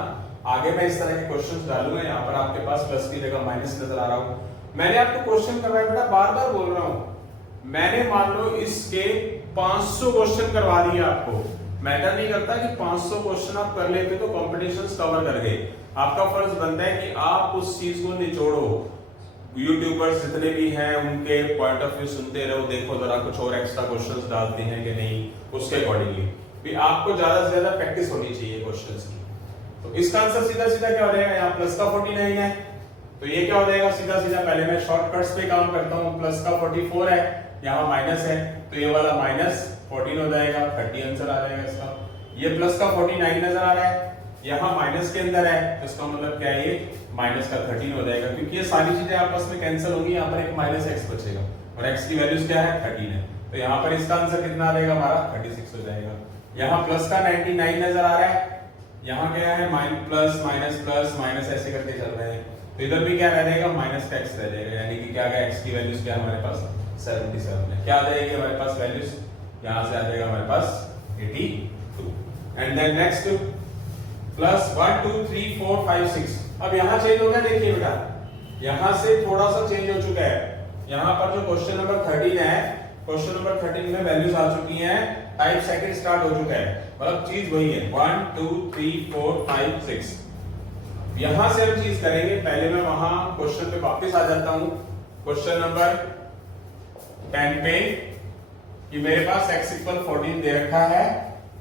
आगे मैं इस तरह के क्वेश्चंस डालूंगा, यहाँ पर आपके पास प्लस की जगह माइनस नजर आ रहा हूं। मैंने आपको क्वेश्चन करवाया बेटा, बार बार बोल रहा हूं, मैंने मान लो इसके 500 क्वेश्चन करवा दिए आपको। मैटर नहीं करता कि 500 क्वेश्चन आप कर लेते तो कॉम्पिटिशन्स कवर कर गए। आपका फर्ज बनता है कि आप उस चीज को निचोड़ो, यूट्यूबर्स जितने भी हैं उनके पॉइंट ऑफ व्यू सुनते रहो, देखो जरा कुछ और एक्स्ट्रा क्वेश्चंस डालते हैं कि नहीं, उसके अकॉर्डिंगली भी आपको ज्यादा से ज्यादा प्रैक्टिस होनी चाहिए क्वेश्चंस की। तो इसका आंसर सीधा सीधा क्या हो जाएगा, यहाँ प्लस का 49 है तो ये क्या हो जाएगा सीधा सीधा, पहले मैं शॉर्टकट्स पे काम करता हूँ, प्लस का 44 है, यहाँ माइनस है तो ये वाला माइनस 14 हो जाएगा, 30 आंसर आ जाएगा इसका। ये प्लस का 49 नजर आ रहा है, यहाँ माइनस के अंदर है तो इसका मतलब क्या है, ये माइनस का 13 हो जाएगा, क्योंकि ये सारी चीजें आपस में कैंसिल होंगी, यहाँ पर एक माइनस एक्स बचेगा और एक्स की वैल्यूज क्या है 13 है, तो यहाँ पर इसका आंसर कितना आ जाएगा हमारा 36 हो जाएगा। यहाँ प्लस का 99 नजर आ रहा है, यहाँ क्या है प्लस माइनस ऐसे करके चल रहे हैं, तो इधर भी क्या रह जाएगा माइनस का एक्स रह जाएगा, यानी कि क्या है एक्स की वैल्यूज क्या हमारे पास 77 है। क्या आ जाएगी हमारे पास वैल्यूज, यहाँ से आ जाएगा हमारे पास 82। And then next plus 1 2 3 4 5 6। अब यहाँ चेंज हो गया, देखिए बेटा यहाँ से थोड़ा सा चेंज हो चुका है। यहाँ पर जो क्वेश्चन नंबर 13 है, क्वेश्चन नंबर 13 में वैल्यूज आ चुकी हैं, टाइप सेकंड स्टार्ट हो चुका है, मतलब चीज वही है 1 2 3 4 5 6। यहां से हम चीज करेंगे, पहले मैं वहां क्वेश्चन पे वापस आ जाता हूं, क्वेश्चन नंबर 10 पे कि मेरे पास x इक्वल 14 दे रखा है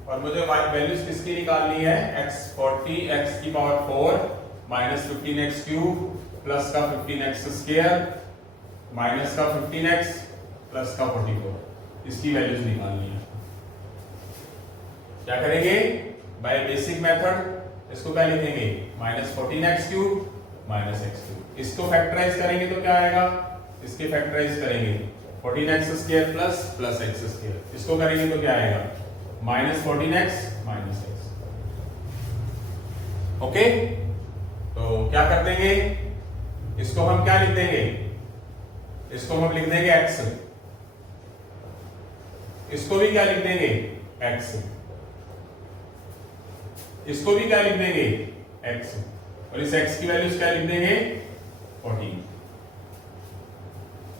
और मुझे वैल्यूज किसकी निकालनी है, x 40 x की power 4 minus 15x cube plus का 15x स्क्वायर माइनस का 15x प्लस का 44, इसकी वैल्यूज निकालनी है। क्या करेंगे, बाय बेसिक मेथड इसको क्या लिखेंगे minus 14x cube minus x cube, इसको फैक्टराइज करेंगे तो क्या आएगा, इसके फैक्टराइज करेंगे 14x square plus x square, इसको करेंगे तो क्या आएगा minus 14x minus x। Okay, तो क्या कर देंगे, इसको हम क्या लिख देंगे, इसको हम लिख देंगे x, इसको भी क्या लिख देंगे x, इसको भी क्या लिख देंगे x, और इस x की वैल्यूज क्या लिख देंगे 14।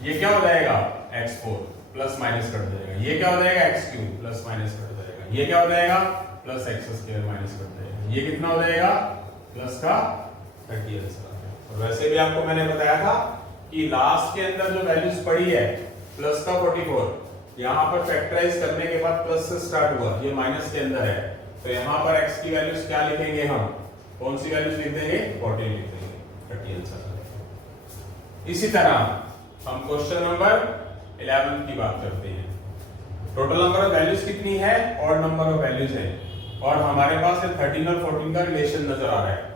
ये क्या हो जाएगा x4 प्लस माइनस कट जाएगा, ये क्या हो जाएगा x cube plus minus cut जाएगा, ये क्या हो जाएगा plus x square minus cut जाएगा, ये कितना हो जाएगा प्लस का 30 आंसर आ गया। और वैसे भी आपको मैंने बताया था कि लास्ट के अंदर जो वैल्यूज पड़ी है प्लस का 44, यहां पर फैक्टराइज करने के बाद प्लस से स्टार्ट हुआ, ये माइनस के अंदर है, तो यहाँ पर x की वैल्यूज क्या लिखेंगे, हम कौन सी वैल्यूज लिख देंगे 14 लिख देंगे, 30 आंसर। इसी तरह हम क्वेश्चन नंबर 11 की बात करते हैं। टोटल नंबर ऑफ वैल्यूज कितनी है, ऑड नंबर ऑफ वैल्यूज है, और हमारे पास 13 और 14 का रिलेशन नजर आ रहा है।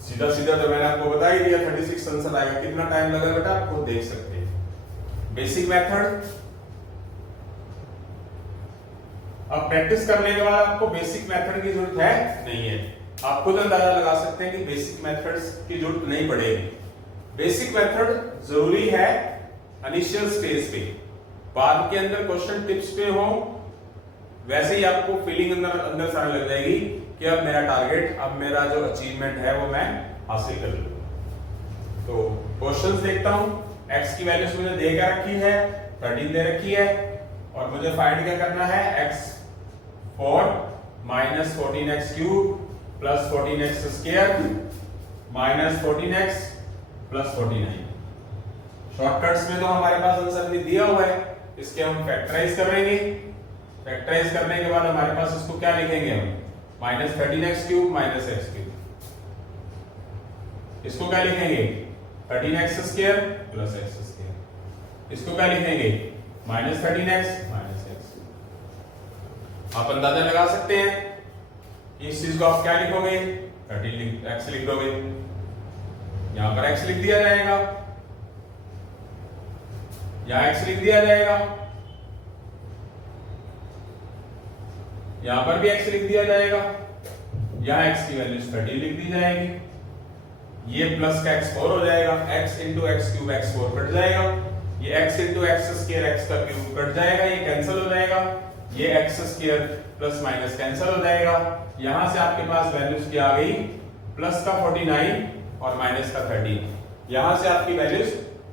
सीधा सीधा तो मैंने आपको बता ही दिया 36 आंसर आएगा। कितना टाइम लगा बेटा आप खुद देख सकते हैं। बेसिक मेथड, अब प्रैक्टिस करने के बाद आपको बेसिक मेथड की जरूरत है नहीं है, आप खुद अंदाजा लगा सकते हैं कि बेसिक मेथड्स की जरूरत नहीं पड़ेगी। बेसिक मेथड जरूरी है इनिशियल स्टेज पे, बाद के अंदर क्वेश्चन टिप्स पे हो वैसे ही आपको फीलिंग अंदर सारा लग जाएगी कि अब मेरा टारगेट, अब मेरा जो अचीवमेंट है वो मैं हासिल कर लूंगा। तो क्वेश्चंस देखता हूं। x की वैल्यूज मुझे दे के रखी है, 13 दे रखी है और मुझे फाइंड क्या करना है, x4 minus 14x cube plus 14x square minus 14x plus 49। Shortcuts में तो हमारे पास आंसर भी दिया हुआ है, इसके हम फैक्टराइज करेंगे। फैक्टराइज करने के बाद हमारे पास इसको क्या लिखेंगे हम, minus 13x cube minus x cube. इसको क्या लिखेंगे, 13x square plus x square. इसको क्या लिखेंगे, माइनस 13x माइनस x। आप अंदाजा लगा सकते हैं इस चीज को आप क्या लिखोगे, 13x लिख दोगे, यहां पर x लिख दिया जाएगा, यहां x लिख दिया जाएगा, यहां पर भी x लिख दिया जाएगा, यहां x की वैल्यू 13 लिख दी जाएगी, ये प्लस का x4 हो जाएगा, x into x cube x4 cut जाएगा, ये x into x square x का क्यूब कट जाएगा, ये कैंसिल हो जाएगा, ये x square plus minus cancel हो जाएगा। यहां से आपके पास वैल्यूज क्या आ गई, प्लस का 49 और माइनस का 13। यहां से आपकी वैल्यूज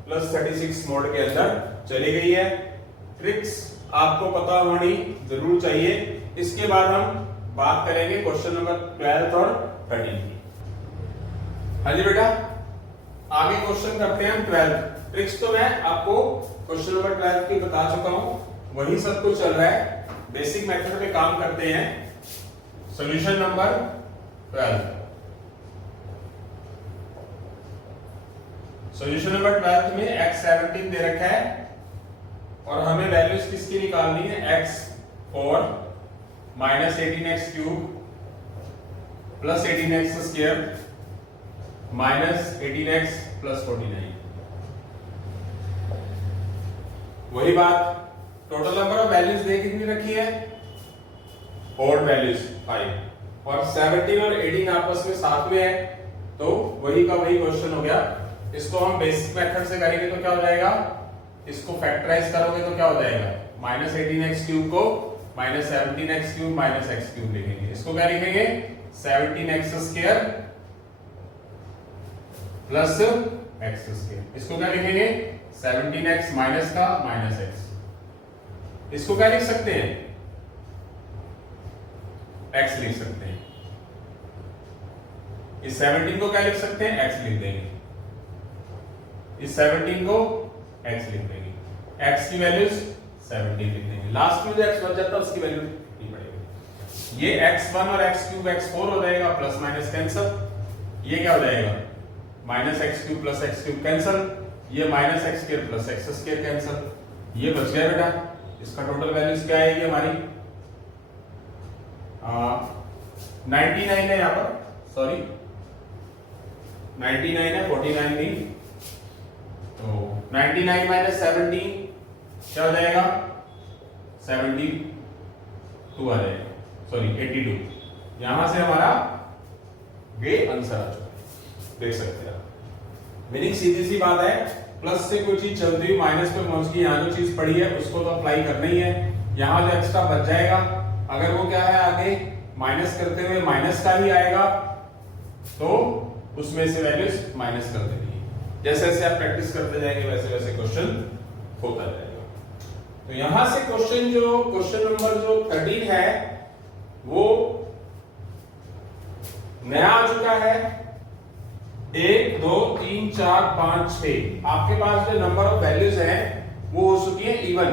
प्लस 36 मोड के अंदर चली गई है। ट्रिक्स आपको पता होनी जरूर चाहिए। इसके बाद हम बात करेंगे क्वेश्चन नंबर 12 और 13 की। हाँ जी बेटा, आगे क्वेश्चन करते हैं हम 12। ट्रिक्स तो मैं आपको क्वेश्चन नंबर 12 की बता चुका हूं, वही सब कुछ चल रहा है, बेसिक मेथड पे काम करते हैं। Solution number 12। सॉल्यूशन नंबर 12 में x17 दे रखा है और हमें वैल्यूज किसकी निकालनी है, x4 minus 18x cube plus 18x square minus 18x plus 49। वही बात, टोटल नंबर ऑफ वैल्यूज दे कितनी रखी है, ऑड वैल्यूज 5 और 17 और 18 आपस में साथ में है, तो वही का वही क्वेश्चन हो गया। इसको हम बेसिक मेथड से करेंगे तो क्या हो जाएगा, इसको फैक्टराइज करोगे तो क्या हो जाएगा, माइनस 18x क्यूब को minus 17x cube minus x cube लिखेंगे। इसको क्या लिखेंगे, 17x square plus x square. इसको क्या लिखेंगे, 17x माइनस का माइनस x। इसको क्या लिख सकते हैं, x लिख सकते हैं। इस 17 को क्या लिख सकते हैं, x लिख देंगे, इस 17 को x लिख देंगे, x की वैल्यूज 17 लिख देंगे, लास्ट में जो x बच जाता है उसकी वैल्यू नहीं पड़ेगी। ये x1 और x क्यूब x4 हो जाएगा, प्लस माइनस कैंसिल, ये क्या हो जाएगा, minus x cube plus x cube cancel, ये minus x square plus x square cancel, ये बच गया बेटा। इसका टोटल वैल्यूज क्या आएगी हमारी, 99 है यहाँ पर, सॉरी 99 है, 49 नहीं, तो 99 माइनस 17 क्या हो जाएगा, 72 आ जाएगा, सॉरी 82। यहां से हमारा ये आंसर आ चुका है, देख सकते हैं आप। मीनिंग सीधी सी बात है, प्लस से कोई चीज चलती हुई माइनस पे पहुंच गई, यहाँ जो चीज पड़ी है उसको तो अप्लाई करना ही है। यहाँ जो एक्स्ट्रा बच जाएगा, अगर वो क्या है आगे माइनस करते हुए माइनस का ही आएगा तो उसमें से वैल्यूज माइनस कर देनी है। जैसे जैसे आप प्रैक्टिस करते जाएंगे वैसे वैसे क्वेश्चन होता जाएगा। तो यहां से क्वेश्चन नंबर जो 13 है वो नया आ चुका है। 1 2 3 4 5 6 आपके पास जो नंबर ऑफ वैल्यूज हैं वो हो चुकी है इवन,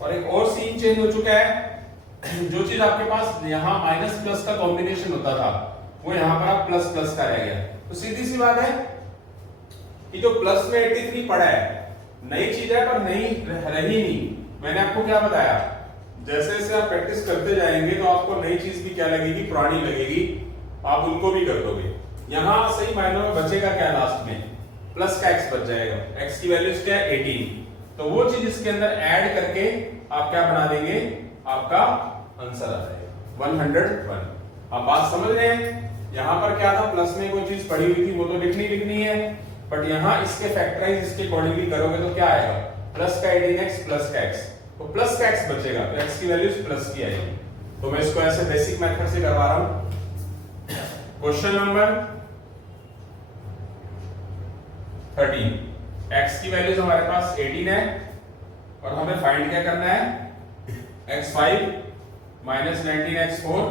और एक और सीन चेंज हो चुका है। जो चीज आपके पास यहाँ माइनस प्लस का कॉम्बिनेशन होता था वो यहाँ पर आप प्लस प्लस का रह गया। तो सीधी सी बात है कि जो प्लस में 83 पड़ा है नई चीज है पर नई रही नहीं। मैंने आपको क्या बताया, जैसे जैसे आप प्रैक्टिस करते जाएंगे तो आपको नई चीज भी क्या लगेगी, पुरानी लगेगी, आप उनको भी कर दोगे। यहां सही मायनों में बचेगा क्या, लास्ट में प्लस का x बच जाएगा, x की वैल्यू क्या है 18, तो वो चीज इसके अंदर ऐड करके आप क्या बना देंगे, आपका आंसर आ जाएगा 101। आप बात समझ रहे हैं, यहां पर क्या था, प्लस में कोई चीज पड़ी हुई थी वो तो लिखनी है, बट यहां इसके फैक्टराइज इसके अकॉर्डिंगली करोगे तो क्या आएगा, प्लस का 18x प्लस का x, तो प्लस का x बचेगा, तो x की वैल्यू प्लस की आएगी। तो मैं इसको ऐसे बेसिक मेथड से करवा रहा हूं। क्वेश्चन नंबर 13, x की वैल्यूज हमारे पास 18 है और हमें फाइंड क्या करना है, x5 minus 19x4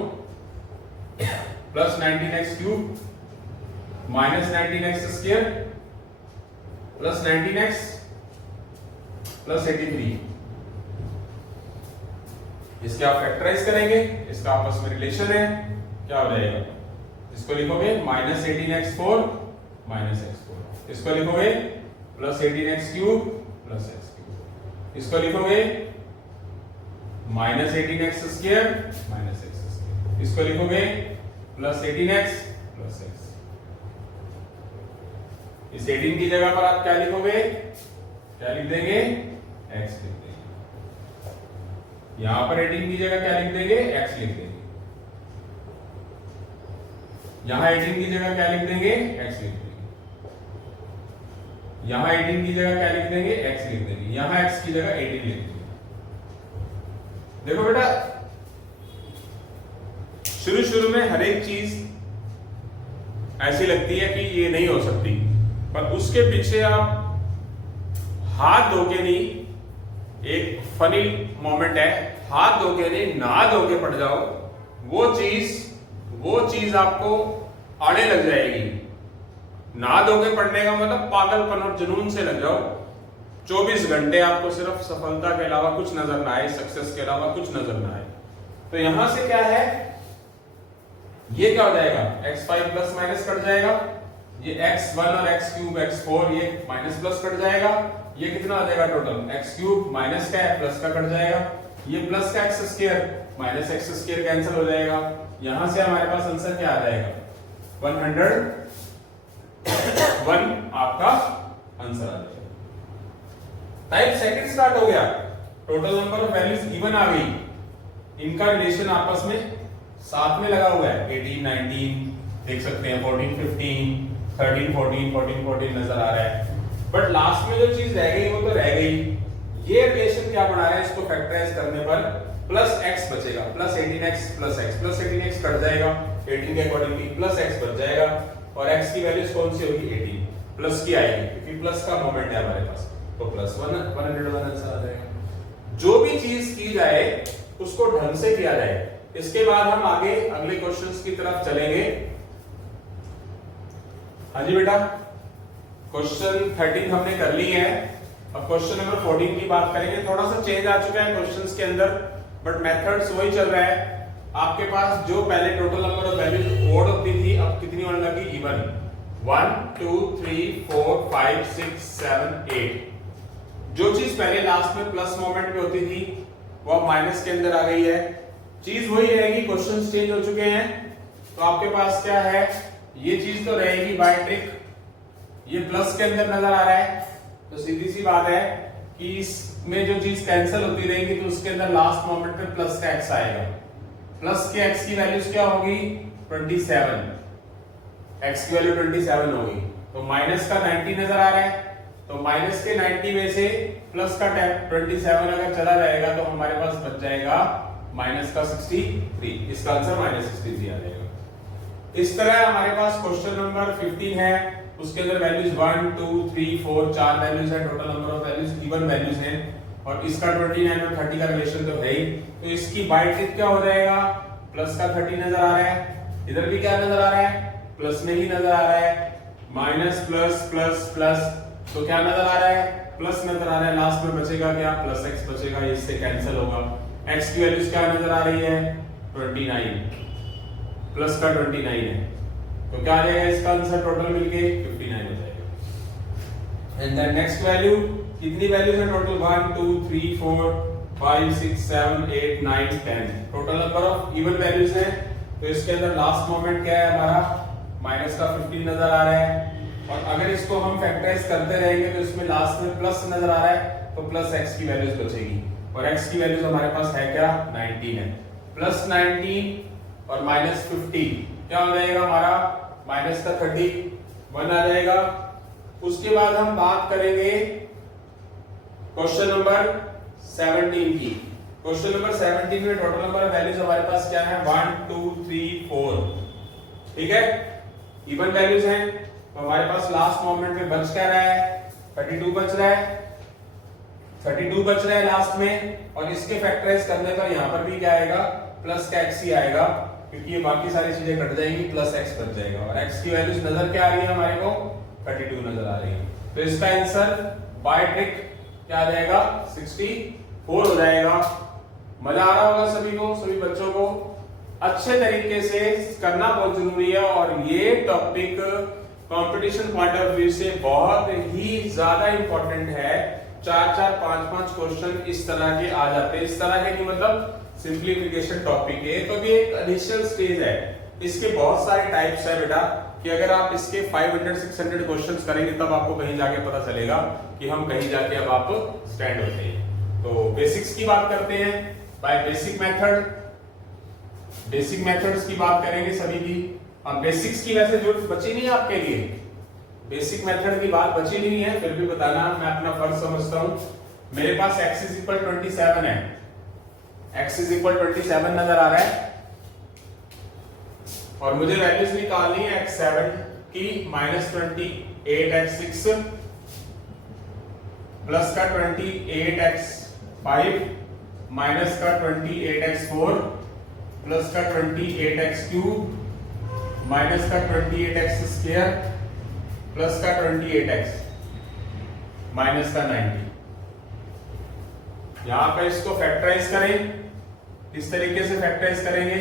plus 19x cube minus 19x square plus 19x plus 83। इसके आप फैक्टराइज करेंगे, इसका आपस में रिलेशन है, क्या हो जाएगा, इसको लिखोगे माइनस 18x4 माइनस x4, इसको लिखोगे plus 18x cube plus x cube, इसको लिखोगे minus 18x square minus x square, इसको लिखोगे प्लस 18x प्लस x। इस 18 की जगह पर आप क्या लिखोगे, क्या लिख देंगे, x लिख देंगे। यहां पर 18 की जगह क्या लिख देंगे, x लिख देंगे। यहां 18 की जगह क्या लिख देंगे, x लिख देंगे। यहां 18 की जगह क्या लिख देंगे, x लिख देंगे। यहां x की जगह 18 लिख देंगे। देखो बेटा, शुरू में हर एक चीज ऐसी लगती है कि ये नहीं हो सकती, पर उसके पीछे आप हाथ धो के नहीं, एक फनी मोमेंट है, हाथ धो के नहीं नहा धो के पड़ जाओ, वो चीज आपको आने लग जाएगी। नहा धो के पढ़ने का मतलब पागलपन और जुनून से लग जाओ, 24 घंटे आपको सिर्फ सफलता के अलावा कुछ नजर ना आए, सक्सेस के अलावा कुछ नजर ना आए। तो यहां से क्या है, ये क्या हो जाएगा, x5 प्लस माइनस कट जाएगा, ये x1 और x क्यूब x4 ये माइनस प्लस कट जाएगा, ये कितना आ जाएगा टोटल, x क्यूब माइनस का है प्लस का कट जाएगा, ये प्लस का x square minus x square cancel हो जाएगा। यहां से हमारे पास आंसर क्या आ जाएगा, 101 आपका आंसर आ जाएगा। टाइप सेकंड स्टार्ट हो गया, total number of values even आ गई, इनका रिलेशन आपस में साथ में लगा हुआ है, 18 19 देख सकते हैं, 14 15 13 14 14 14 नजर आ रहा है। बट लास्ट में जो चीज रह गई वो तो रह गई, ये रिलेशन क्या बना रहा है, इसको फैक्टराइज करने पर प्लस x बचेगा, plus 18x plus x, plus 18x cut जाएगा, 18 के अकॉर्डिंगली प्लस x बच जाएगा, और x की वैल्यूज कौन सी होगी, 18 प्लस की आएगी, क्योंकि प्लस का मोमेंट है हमारे पास, तो प्लस 101 आंसर आ जाएगा। जो भी चीज की जाए उसको ढंग से किया जाए। इसके बाद हम आगे अगले क्वेश्चंस की तरफ चलेंगे। हाँ जी बेटा, क्वेश्चन 13 हमने कर ली है, अब क्वेश्चन नंबर 14 की बात करेंगे। थोड़ा सा चेंज आ चुका है क्वेश्चंस के अंदर, बट मेथड्स वही चल रहा है। आपके पास जो पहले total number of values odd होती थी, अब कितनी होने लगी, इवन, 1 2 3 4 5 6 7 8। जो चीज पहले लास्ट में प्लस मोमेंट पे होती थी वो अब माइनस के अंदर आ गई है। चीज वही रहेगी, क्वेश्चंस चेंज हो चुके हैं। तो आपके पास क्या है, ये चीज तो रहेगी बाय ट्रिक, ये प्लस के अंदर नजर आ रहा है, तो सीधी सी बात है कि इसमें जो चीज कैंसिल होती रहेगी तो उसके अंदर लास्ट मोमेंट पे प्लस का x आएगा। प्लस के x की वैल्यूज क्या होगी, 27, x की वैल्यू 27 होगी, तो माइनस का 90 नजर आ रहा है, तो माइनस के 90 में से प्लस का 27 अगर चला जाएगा तो हमारे पास बच जाएगा माइनस का 63, इसका आंसर माइनस 63 आ जाएगा। इस तरह हमारे पास क्वेश्चन नंबर 15 है, उसके अंदर वैल्यूज 1 2 3 4 4 वैल्यूज है, total number of values even values हैं, और इसका 29 और 30 का रिलेशन तो है ही, तो इसकी बाय ट्रिक क्या हो जाएगा, प्लस का 30 नजर आ रहा है, इधर भी क्या नजर आ रहा है, प्लस में ही नजर आ रहा है, माइनस प्लस प्लस प्लस, तो क्या नजर आ रहा है, प्लस नजर आ रहा है, लास्ट में बचेगा क्या, प्लस x बचेगा, इससे कैंसिल होगा। x की वैल्यूज क्या नजर आ रही है, 29, प्लस का 29 है, तो क्या आ जाएगा इसका आंसर, टोटल मिलके 59 हो जाएगा। एंड देन नेक्स्ट वैल्यू, कितनी वैल्यूज है total, 1 2 3 4 5 6 7 8 9 10, total number of even values है। तो इसके अंदर लास्ट मोमेंट क्या है हमारा, माइनस का 15 नजर आ रहा है, और अगर इसको हम फैक्टराइज करते रहेंगे तो इसमें लास्ट में प्लस नजर आ रहा है, तो प्लस x की वैल्यूज बचेगी, और x की वैल्यूज हमारे पास है क्या, 19 है, प्लस 19 और माइनस 50 क्या हो जाएगा हमारा, माइनस का 31 आ जाएगा। उसके बाद हम बात करेंगे क्वेश्चन नंबर 17 की। क्वेश्चन नंबर 17 में टोटल नंबर वैल्यूज हमारे पास क्या है 1 2 3 4, ठीक है, इवन वैल्यूज हैं। तो हमारे पास लास्ट मोमेंट में बच क्या रहा है 32 बच रहा है, 32 बच रहा है लास्ट में। और इसके फैक्टराइज करने पर यहाँ पर भी क्या आएगा प्लस का x ही आएगा, क्योंकि ये बाकी सारी चीजें कट जाएंगी, प्लस x बच जाएगा। और x की वैल्यूज नजर क्या आ रही है हमारे को 32 नजर आ रही है। तो इसका आंसर बाय ट्रिक क्या आ जाएगा 64 हो जाएगा। मजा आ रहा होगा सभी को, सभी बच्चों को। अच्छे तरीके से करना बहुत जरूरी है और ये topic competition point of view से बहुत ही ज्यादा इंपॉर्टेंट है। 4-4 5-5 क्वेश्चन इस तरह के आ जाते हैं। इस तरह के नहीं मतलब सिंप्लीफिकेशन टॉपिक है, तो भी एक इनिशियल स्टेज है। इसके बहुत सारे टाइप्स है बेटा, कि अगर आप इसके 500-600 क्वेश्चंस करेंगे तब आपको कहीं जाके पता चलेगा कि हम कहीं जाके अब आप स्टैंड होते हैं। तो बेसिक्स की बात करते हैं, by basic method, basic methods की बात करेंगे सभी की। अब बेसिक्स की वैसे जरूरत बची नहीं है आपके लिए, बेसिक मेथड की बात बची नहीं है, फिर भी बताना मैं अपना फर्ज समझता हूं। मेरे पास x इज इक्वल 27 है, x इज इक्वल 27 नजर आ रहा है और मुझे वैल्यूज निकालनी है x7 की -28x6 प्लस का 28x5 माइनस का 28x4 प्लस का 28x3 माइनस का 28x² प्लस का 28x माइनस का 90। यहां पे इसको फैक्टराइज करें, इस तरीके से फैक्टराइज करेंगे,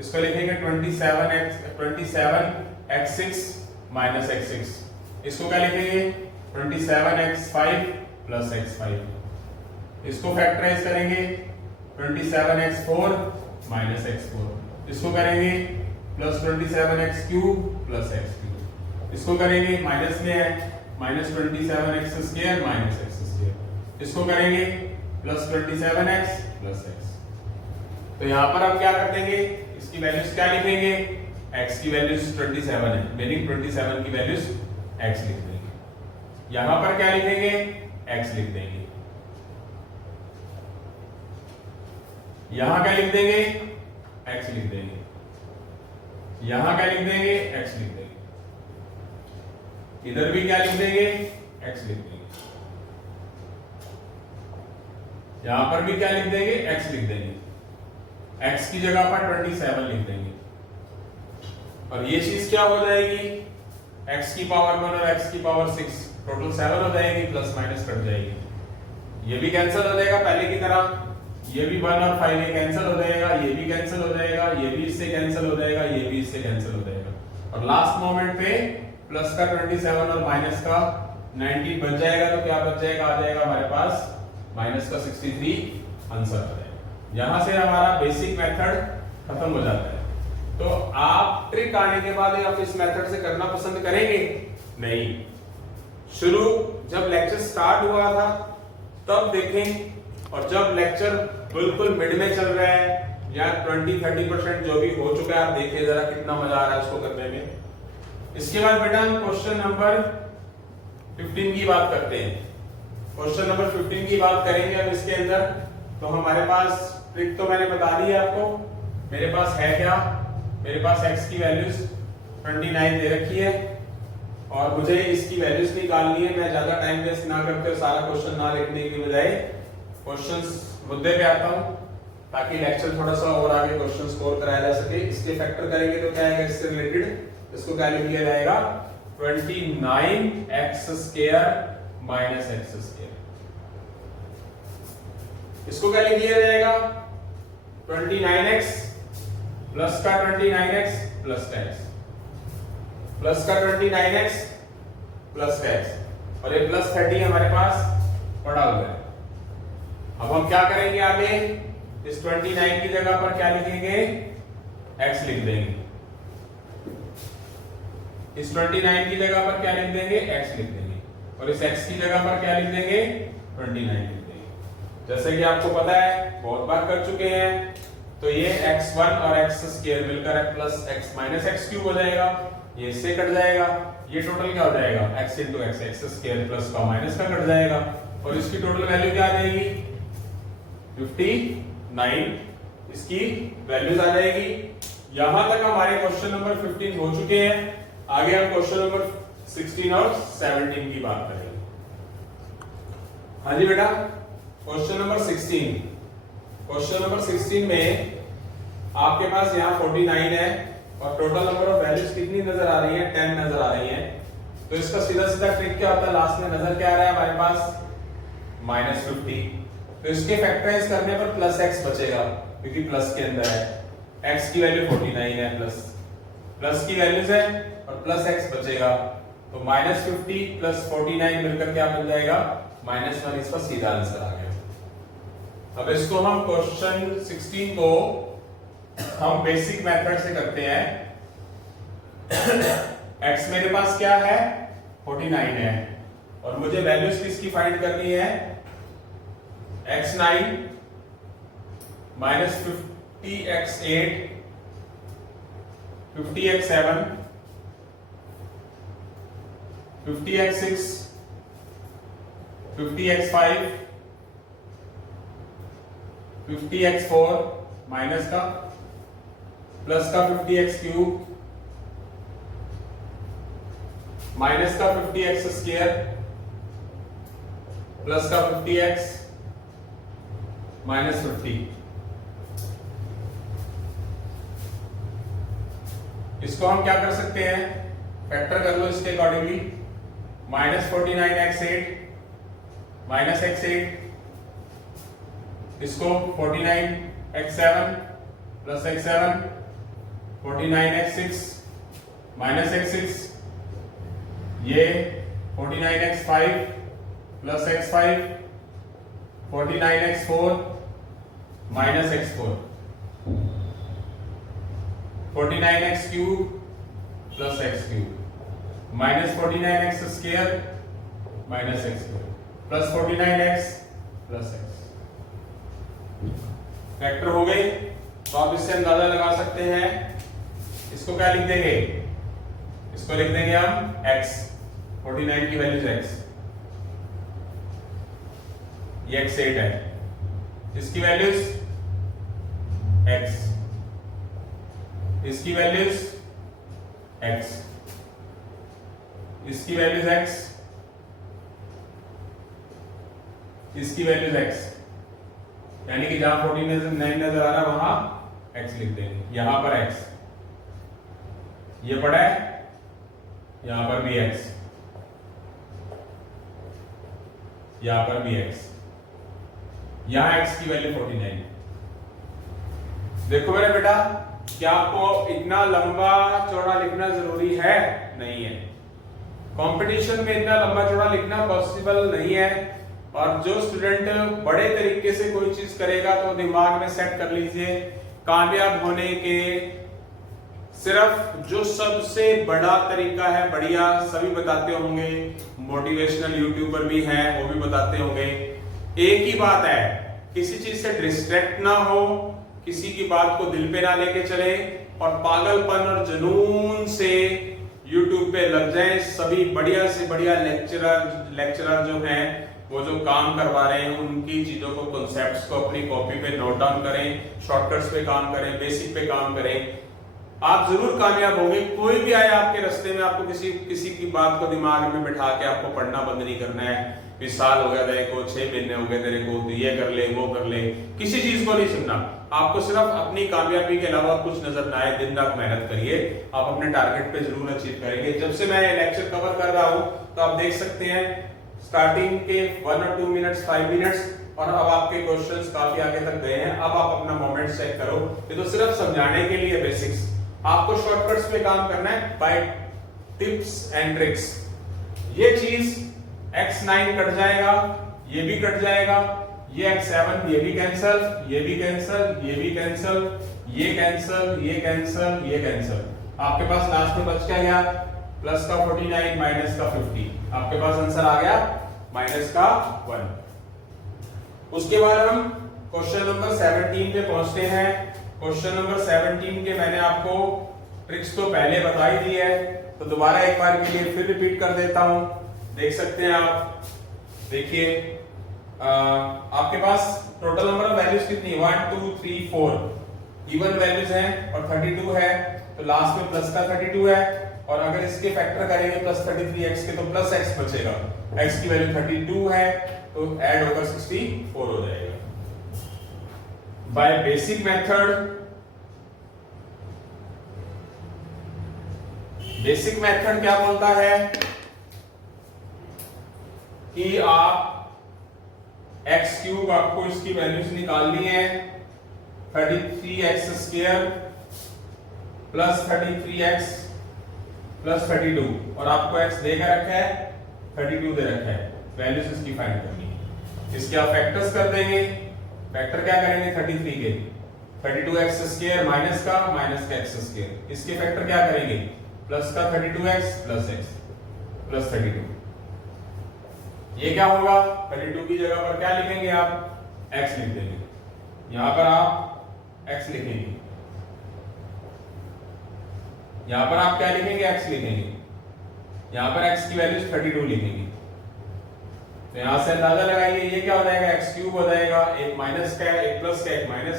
इसको लिखेंगे 27x6 माइनस x6, इसको क्या लिखेंगे 27x5 प्लस x5, इसको फैक्टराइज करेंगे 27x4 माइनस x4, इसको करेंगे प्लस 27x3 प्लस x3, इसको करेंगे माइनस में है -27x² माइनस x², इसको करेंगे प्लस 27x प्लस x। तो यहां पर हम क्या कर देंगे, इसकी वैल्यूज क्या लिखेंगे, x की वैल्यूज 27 है, मीनिंग 27 की वैल्यूज x लिख देंगे। यहां पर क्या लिखेंगे x लिख देंगे, यहां क्या लिख देंगे x लिख देंगे, यहां क्या लिख देंगे x लिख देंगे, इधर भी क्या लिख देंगे x लिख देंगे, यहां पर भी क्या लिख देंगे x लिख देंगे, x की जगह पर 27 लिख देंगे। और ये चीज क्या हो जाएगी x की पावर 1 और x की पावर 6 टोटल 7 हो जाएगी, प्लस माइनस कट जाएगी, ये भी कैंसिल हो जाएगा पहले की तरह, ये भी 1 और 5 ये कैंसिल हो जाएगा, ये भी कैंसिल हो जाएगा, ये भी इससे कैंसिल हो जाएगा, ये भी इससे कैंसिल हो जाएगा। और लास्ट मोमेंट पे प्लस का 27 और माइनस का 90 बच जाएगा, तो क्या बच जाएगा, आ जाएगा हमारे पास माइनस का 63 आंसर आ जाएगा। यहां से हमारा बेसिक मेथड खत्म हो जाता है। तो आप ट्रिक आने के बाद आप इस मेथड से करना पसंद करेंगे? नहीं, शुरू जब लेक्चर स्टार्ट हुआ था तब देखें, और जब लेक्चर बिल्कुल मिड में चल रहा है या 20-30% जो भी हो चुका है, आप देखिए जरा कितना मजा आ रहा है उसको करने में। इसके बाद बेटा हम क्वेश्चन नंबर 15 की बात करते हैं। क्वेश्चन नंबर 15 की बात करेंगे अब इसके अंदर। तो हमारे पास ट्रिक तो मैंने बता दी है आपको, मेरे पास है क्या, मेरे पास x की वैल्यूज 29 दे रखी है और मुझे इसकी वैल्यूज निकालनी है। मैं ज्यादा टाइम वेस्ट ना करते हुए सारा क्वेश्चन ना लिखने की बजाय क्वेश्चंस मुद्दे पे आता हूं, ताकि लेक्चर थोड़ा सा और आगे क्वेश्चन स्कोर कराया जा सके। इसके फैक्टर करेंगे तो क्या आएगा इससे रिलेटेड, इसको क्या लिख लिया जाएगा 29x² माइनस x², इसको क्या लिख लिया जाएगा 29x प्लस का 29x प्लस का x, प्लस का 29x प्लस का x, और ये प्लस 30 हमारे पास पड़ा हुआ है। अब हम क्या करेंगे आगे, इस 29 की जगह पर क्या लिखेंगे x लिख देंगे, इस 29 की जगह पर क्या लिख देंगे x लिख देंगे, और इस x की जगह पर क्या लिख देंगे 29 लिख देंगे। जैसे कि आपको पता है बहुत बार कर चुके हैं, तो ये x1 और x² मिलकर प्लस x माइनस x³ हो जाएगा, ये इससे कट जाएगा, ये टोटल क्या हो जाएगा x into x, x² plus का माइनस का कट जाएगा, और इसकी टोटल वैल्यू क्या आ जाएगी 59, इसकी वैल्यूज आ जाएगी। यहां तक हमारे क्वेश्चन नंबर 15 हो चुके हैं। आगे हम क्वेश्चन नंबर 16 और 17 की बात करेंगे। हाँ जी बेटा, क्वेश्चन नंबर 16। क्वेश्चन नंबर 16 में आपके पास यहाँ 49 है और टोटल नंबर ऑफ वैल्यूज कितनी नजर आ रही है 10 नजर आ रही है। तो इसका सीधा सीधा ट्रिक क्या होता है, लास्ट में नजर क्या आ रहा है हमारे पास -50। तो इसके फैक्टराइज करने पर प्लस x बचेगा क्योंकि प्लस के अंदर है, x की वैल्यू 49 है, प्लस की वैल्यूज है और प्लस x बचेगा। तो -50 प्लस 49 मिलकर क्या बन जाएगा -1। इसका सीधा आंसर आ गया। अब इसको हम क्वेश्चन 16 को हम बेसिक मेथड से करते हैं। x मेरे पास क्या है 49 है और मुझे वैल्यूज किसकी फाइंड करनी है x9 -50x8 50x7 50x6 50x5 50x4 minus का प्लस का 50x3 माइनस का 50x² प्लस का 50x -50। इसको हम क्या कर सकते हैं, फैक्टर कर लो इसके अकॉर्डिंगली। -49x8 -x8, इसको 49x7 plus x7 49x6 -x6, ये 49x5 plus x5 49x4 -x4 49x³ plus x³ -49x² -x² plus 49x plus x। Factor हो गई तो आप इससे अंदाजा लगा सकते हैं। इसको क्या लिख देंगे, इसको लिख देंगे हम x, 49 की वैल्यू x, ये x8 है, इसकी वैल्यूज x, इसकी वैल्यूज x, इसकी वैल्यूज x, इसकी वैल्यूज x, यानी कि जहां 49 नजर आ रहा वहां x लिख देंगे, यहां पर x, ये पड़ा है, यहां पर भी x, यहां पर भी x, यहां x की वैल्यू 49। देखो मेरे बेटा, क्या आपको इतना लंबा चौड़ा लिखना जरूरी है? नहीं है। कंपटीशन में इतना लंबा चौड़ा लिखना पॉसिबल नहीं है। और जो स्टूडेंट बड़े तरीके से कोई चीज करेगा तो दिमाग में सेट कर लीजिए, कामयाब होने के सिर्फ जो सबसे बड़ा तरीका है, बढ़िया सभी बताते होंगे, मोटिवेशनल यूट्यूबर भी हैं वो भी बताते होंगे, एक ही बात है, किसी चीज से डिस्ट्रैक्ट ना हो, किसी की बात को दिल पे ना लेके चले और पागलपन और जुनून से यूट्यूब पे लग जाएं। सभी बढ़िया से बढ़िया लेक्चरर जो हैं वो जो काम करवा रहे हैं उनकी चीजों को, कॉन्सेप्ट्स को अपनी कॉपी पे नोट डाउन करें, शॉर्टकट्स पे काम करें, बेसिक पे काम करें, आप जरूर कामयाब होंगे। कोई भी आए आपके रास्ते में, आपको किसी की बात को दिमाग में बिठा के आपको पढ़ना बंद नहीं करना है। 20 साल हो गया तेरे को, 6 महीने हो गए तेरे को, तो ये कर ले वो कर ले, किसी चीज को नहीं सुनना। आपको सिर्फ अपनी कामयाबी के अलावा कुछ नजर ना आए, दिन रात मेहनत करिए, आप अपने टारगेट पे जरूर अचीव करेंगे। जब से मैं लेक्चर कवर कर रहा हूं तो आप देख सकते हैं स्टार्टिंग के 1 और 2 मिनट्स, 5 मिनट्स, और अब आपके क्वेश्चंस काफी आगे तक गए हैं। अब आप अपना मोमेंट चेक करो, ये तो सिर्फ समझाने के लिए बेसिक्स, आपको शॉर्टकट्स पे काम करना है बाय टिप्स एंड ट्रिक्स। ये चीज x9 कट जाएगा, ये भी कट जाएगा, ये x7 ये भी कैंसल, ये भी कैंसल, ये भी कैंसल, ये कैंसल, ये कैंसल, ये कैंसल। आपके पास लास्ट में बच क्या गया, प्लस का 49 माइनस का 50। आपके पास आंसर आ गया माइनस का 1। उसके बाद हम क्वेश्चन नंबर 17 पे पहुंचते हैं। क्वेश्चन नंबर 17 के मैंने आपको ट्रिक्स तो पहले बता ही दी है, तो दोबारा एक बार के लिए फिर रिपीट कर देता हूं। देख सकते हैं आप, देखिए आपके पास टोटल नंबर ऑफ वैल्यूज कितनी 1 2 3 4 इवन वैल्यूज हैं और 32 है, तो लास्ट में प्लस का 32 है, और अगर इसके फैक्टर करेंगे प्लस 33x के तो प्लस x बचेगा, x की वैल्यू 32 है तो ऐड होकर 64 हो जाएगा। By basic method, basic method क्या बोलता है कि आप x क्यूब आपको इसकी वैल्यूज निकालनी है 33x square plus 33x plus 32 और आपको x देकर रखा है 32 दे रखा है, वैल्यूज इसकी फाइंड करनी है। इसके आप फैक्टर्स कर देंगे, फैक्टर क्या करेंगे 33 के 32x स्क्वायर माइनस का x स्क्वायर, इसके फैक्टर क्या करेंगे प्लस का 32x प्लस x प्लस 32, ये क्या होगा 32 की जगह पर क्या लिखेंगे आप x लिख देंगे, यहां पर आप x लिखेंगे, यहां पर आप क्या लिखेंगे x लिखेंगे, यहां पर x की वैल्यू 32 लिखेंगे, तो यहां से अंदाजा लगाइए ये क्या हो जाएगा x क्यूब हो जाएगा, एक माइनस का एक प्लस का एक माइनस,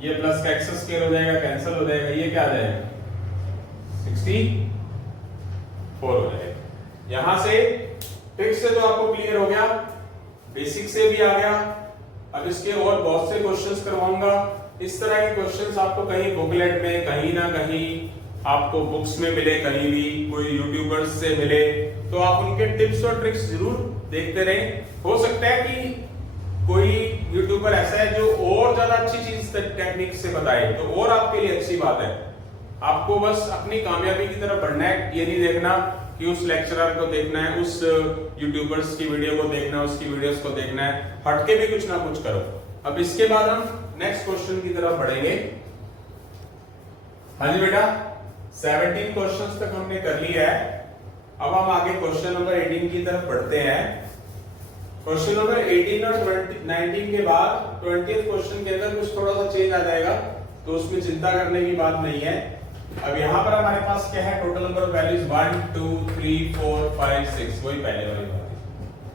ये प्लस का x स्क्वायर हो जाएगा कैंसिल हो जाएगा, ये क्या आ जाएगा 64 हो जाएगा। यहां से ट्रिक से तो आपको क्लियर हो गया, बेसिक से भी आ गया। अब इसके और बहुत से क्वेश्चंस करवाऊंगा, इस तरह के क्वेश्चंस आपको कहीं बुकलेट में कहीं ना कहीं आपको बुक्स में मिले, कहीं भी कोई यूट्यूबर्स से मिले तो आप उनके टिप्स और ट्रिक्स जरूर देखते रहें। हो सकता है कि कोई यूट्यूबर ऐसा है जो और ज्यादा अच्छी चीज टेक्निक से बताए तो और आपके लिए अच्छी बात है। आपको बस अपनी कामयाबी की तरफ बढ़ना है, ये नहीं देखना कि उस लेक्चरर को देखना है, उस यूट्यूबर्स की वीडियो को देखना है, उसकी वीडियोस को देखना है, हटके भी कुछ ना कुछ करो। अब इसके बाद हम नेक्स्ट क्वेश्चन की तरफ बढ़ेंगे। हाँ जी बेटा, 17 क्वेश्चंस तक हमने कर लिया है, अब हम आगे क्वेश्चन नंबर 18 की तरफ बढ़ते हैं। क्वेश्चन नंबर 18 और 19 के बाद 20th क्वेश्चन के अंदर कुछ थोड़ा सा चेंज आ जाएगा, तो उसमें चिंता करने की बात नहीं है। अब यहां पर हमारे पास क्या है, टोटल नंबर ऑफ वैल्यूज 1 2 3 4 5 6, वही पहले वाली बात है।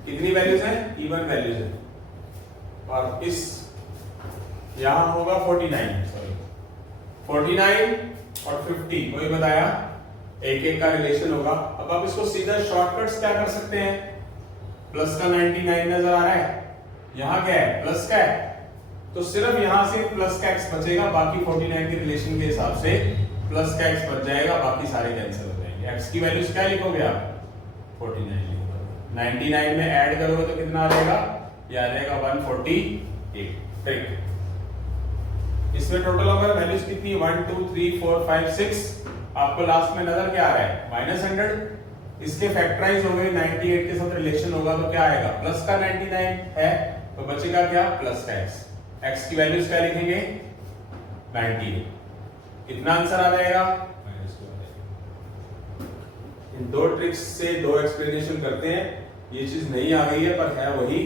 कितनी वैल्यूज हैं, इवन वैल्यूज हैं, और इस यहां होगा 49 और 50, वही बताया, एक एक का रिलेशन होगा। अब आप इसको सीधा शॉर्टकट्स क्या कर सकते हैं, प्लस का 99 नजर आ रहा है, यहां क्या है प्लस का है, तो सिर्फ यहां से प्लस का x बचेगा, बाकी 49 के रिलेशन के हिसाब से प्लस का x बच जाएगा, बाकी सारे कैंसिल हो जाएंगे। x की वैल्यूज क्या लिखोगे आप 49 लिखोगे, 99 में ऐड करोगे तो कितना आ जाएगा, ये आ जाएगा 148। ठीक, इसमें टोटल नंबर वैल्यूज कितनी 1 2 3 4 5 6, आपको लास्ट में नजर क्या आ रहा है -100, इसके फैक्टराइज हो गए 98 के साथ रिलेशन होगा तो क्या आएगा प्लस का 99 है, तो बचेगा क्या प्लस का x की वैल्यूज क्या लिखेंगे 98, कितना आंसर आ जाएगा -2 आ जाएगा। इन दो ट्रिक्स से दो एक्सप्लेनेशन करते हैं, ये चीज नहीं आ गई है पर है वही।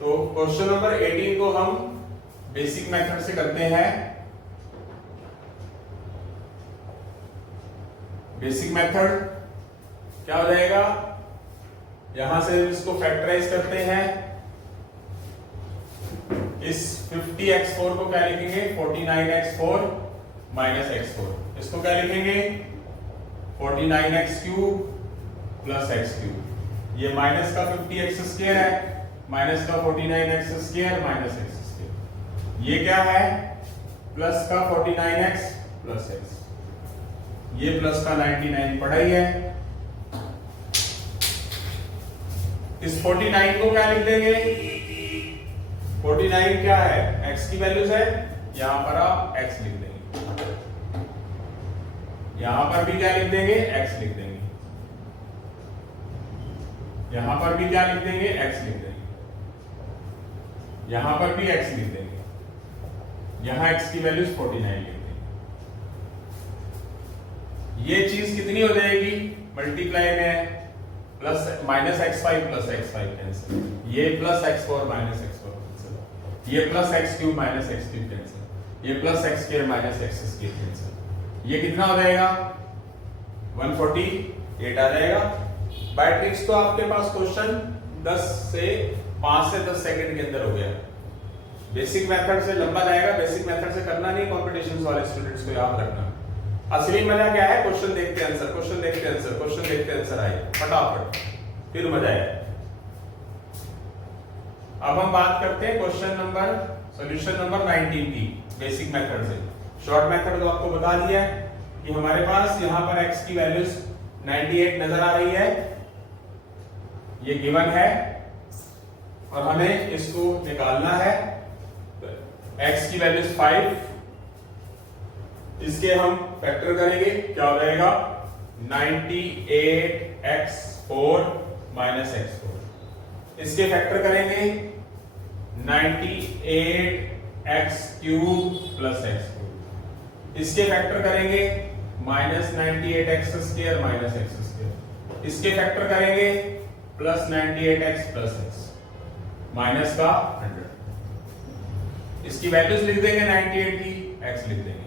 तो क्वेश्चन नंबर 18 को हम बेसिक मेथड से करते हैं। बेसिक मेथड क्या हो जाएगा, यहां से इसको फैक्टराइज करते हैं, इस 50x4 को क्या लिखेंगे 49x4 माइनस x4, इसको क्या लिखेंगे 49x cube plus x cube, ये माइनस का 50x स्क्वायर है माइनस का 49x square minus x square, ये क्या है प्लस का 49x प्लस x, ये प्लस का 99 पढ़ा ही है। इस 49 को क्या लिख देंगे, 49 क्या है x की वैल्यूज है, यहां पर आप x लिख देंगे, यहां पर भी क्या लिख देंगे x लिख देंगे, यहां पर भी क्या लिख देंगे x लिख देंगे, यहां पर भी x लिख देंगे, यहां x की वैल्यूज 49 लिख देंगे। ये चीज कितनी हो जाएगी मल्टीप्लाई में, plus minus x5 plus x5 cancel, ये plus x4 minus x4 cancel, ये plus x cube minus x cube cancel, ये plus x square minus x square cancel, ये कितना हो जाएगा 148 आ जाएगा। बाय ट्रिक्स तो आपके पास क्वेश्चन 10 से 5 से 10 सेकंड के अंदर हो गया। बेसिक मेथड से लंबा जाएगा, बेसिक मेथड से करना नहीं, कॉम्पिटिशन वाले स्टूडेंट्स को याद रखना। असली मजा क्या है, क्वेश्चन देखते आंसर, क्वेश्चन देखते आंसर, क्वेश्चन देखते आंसर आए फटाफट, फिर मजा आए। अब हम बात करते हैं क्वेश्चन नंबर, सॉल्यूशन नंबर 19 की बेसिक मेथड से। शॉर्ट मेथड तो आपको बता दिया है कि हमारे पास यहाँ पर x की वैल्यूज 98 नजर आ रही है, ये गिवन है और हमें इसको निकालना है। x की वैल्यूज 5, इसके हम फैक्टर करेंगे, क्या हो जाएगा 98x4 माइनस x4। इसके फैक्टर करेंगे 98x³ प्लस x3। इसके फैक्टर करेंगे -98x² माइनस x²। इसके फैक्टर करेंगे plus 98x plus x minus का 100। इसकी वैल्यूज लिख देंगे 98 की, x लिख देंगे।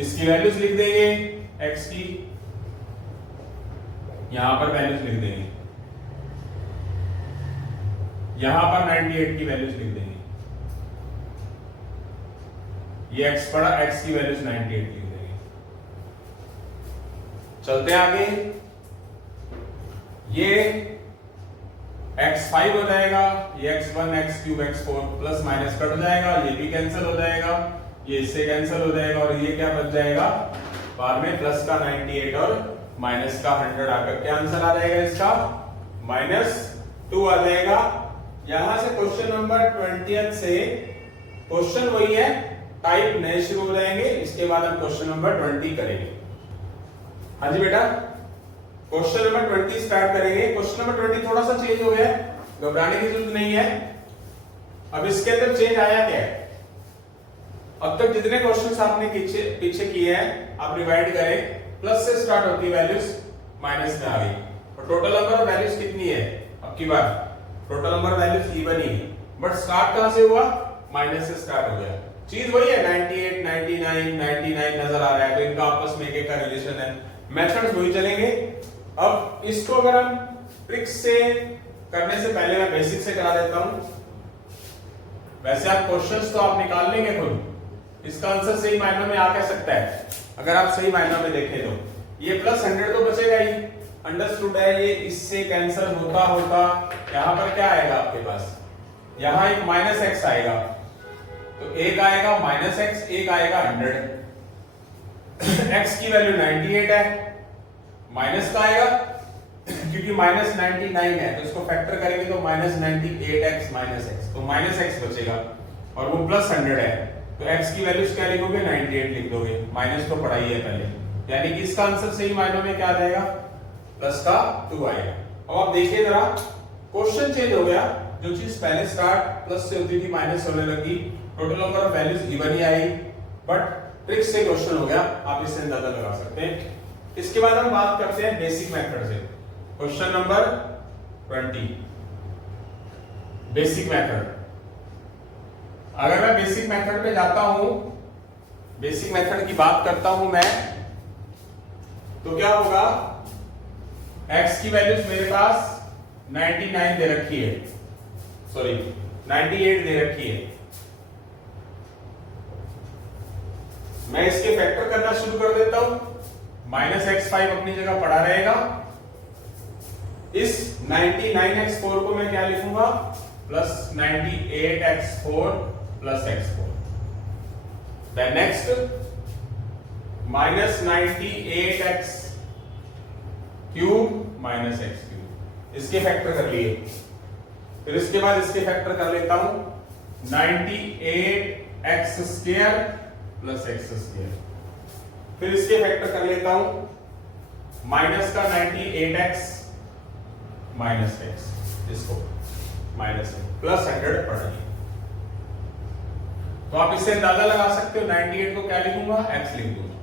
इसकी वैल्यूज लिख देंगे x की, यहां पर वैल्यूज लिख देंगे, यहां पर 98 की वैल्यूज लिख देंगे। ये x पड़ा, x की वैल्यूज 98 लिख देंगे। चलते हैं आगे, ये x5 हो जाएगा, ये x1 x³ x4 plus minus cut हो जाएगा, ये भी कैंसिल हो जाएगा, ये इससे कैंसिल हो जाएगा और ये क्या बच जाएगा बाद में प्लस का 98 और माइनस का 100 आकर क्या आंसर आ जाएगा इसका -2 आ जाएगा। यहां से क्वेश्चन नंबर 20 से क्वेश्चन वही है, टाइप नए शुरू हो जाएंगे। इसके बाद हम क्वेश्चन नंबर 20 करेंगे। हाँ जी बेटा, क्वेश्चन नंबर 20 स्टार्ट करेंगे। क्वेश्चन नंबर 20 थोड़ा सा चेंज हो गया, घबराने की जरूरत नहीं है। अब इसके अंदर चेंज आया क्या है, अब तक जितने क्वेश्चंस आपने पीछे किए हैं आप रिवाइड करें, प्लस से स्टार्ट होती है वैल्यूज, माइनस में आ गई और टोटल नंबर ऑफ वैल्यूज कितनी है, अब की बार टोटल नंबर वैल्यूज इवन ही है, बट स्टार्ट कहां से हुआ, माइनस से स्टार्ट हो गया। चीज वही है, 98 99 99 नजर आ रहा है, तो इनका आपस में एक का रिलेशन है, मेथड्स वही चलेंगे। अब इसको अगर हम ट्रिक्स से करने से पहले मैं बेसिक से करा देता हूं। वैसे आप क्वेश्चंस तो आप निकाल लेंगे खुद, इसका आंसर सही मायनों में आ क्या सकता है, अगर आप सही मायनों में देखें तो ये प्लस 100 तो बचेगा ही, अंडरस्टूड है, ये इससे कैंसिल होता होता यहां पर क्या आएगा आपके पास, यहां एक -x आएगा, तो एक आएगा -x, एक आएगा 100। x की वैल्यू 98 है, माइनस का आएगा क्योंकि -99 है, तो इसको फैक्टर करेंगे तो -98x माइनस x, तो -x बचेगा और वो प्लस 100 है, तो x की वैल्यूज क्या लिखोगे 98 लिख दोगे, माइनस तो पढ़ाई है पहले, यानी कि इसका आंसर सही मायनों में क्या आ जाएगा प्लस का 2 आएगा। अब आप देखिए जरा, क्वेश्चन चेंज हो गया, जो चीज पहले स्टार्ट प्लस से होती थी माइनस होने लगी, total number of values even he I, but trick से क्वेश्चन हो गया, आप इससे अंदाजा लगा सकते हैं। इसके बाद हम बात करते हैं बेसिक मेथड से, क्वेश्चन नंबर 20 बेसिक मेथड। अगर मैं बेसिक मेथड पे जाता हूं, बेसिक मेथड की बात करता हूं मैं, तो क्या होगा, x की वैल्यूज मेरे पास 99 दे रखी है, सॉरी 98 दे रखी है, मैं इसके फैक्टर करना शुरू कर देता हूं, -x5 अपनी जगह पड़ा रहेगा, इस 99x4 को मैं क्या लिखूंगा plus 98x4 plus x4, then next -98x³ minus x³ इसके फैक्टर कर लिए, फिर इसके बाद इसके फैक्टर कर लेता हूं 98x² प्लस x², फिर इसके फैक्टर कर लेता हूं माइनस का 98x माइनस x, इसको माइनस प्लस 100 पढ़िए, तो आप इससे अंदाजा लगा सकते हो 98 को क्या लिखूंगा x लिख दूंगा,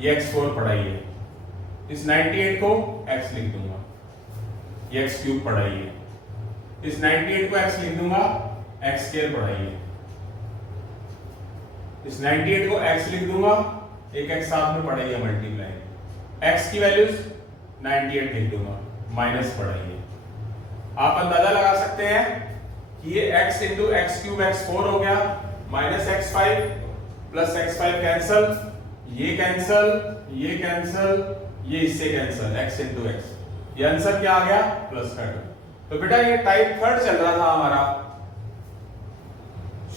ये x4 पढ़ाइए, इस 98 को x लिख दूंगा, ये x³ पढ़ाइए, इस 98 को x लिख दूंगा, x² पढ़ाइए, इस 98 को x लिख दूंगा, एक x साथ में पढ़ाइए मल्टीप्लाई, x की वैल्यूज 98 लिख दूंगा, माइनस पढ़ाइए। आप अंदाजा लगा सकते हैं कि ये x into x cube x4 हो गया, minus x5 plus x5 cancel, ये कैंसल, ये कैंसल, ये इससे कैंसल, x इंटू एक्स, ये आंसर क्या आ गया प्लस का 2। तो बेटा ये टाइप थर्ड चल रहा था हमारा,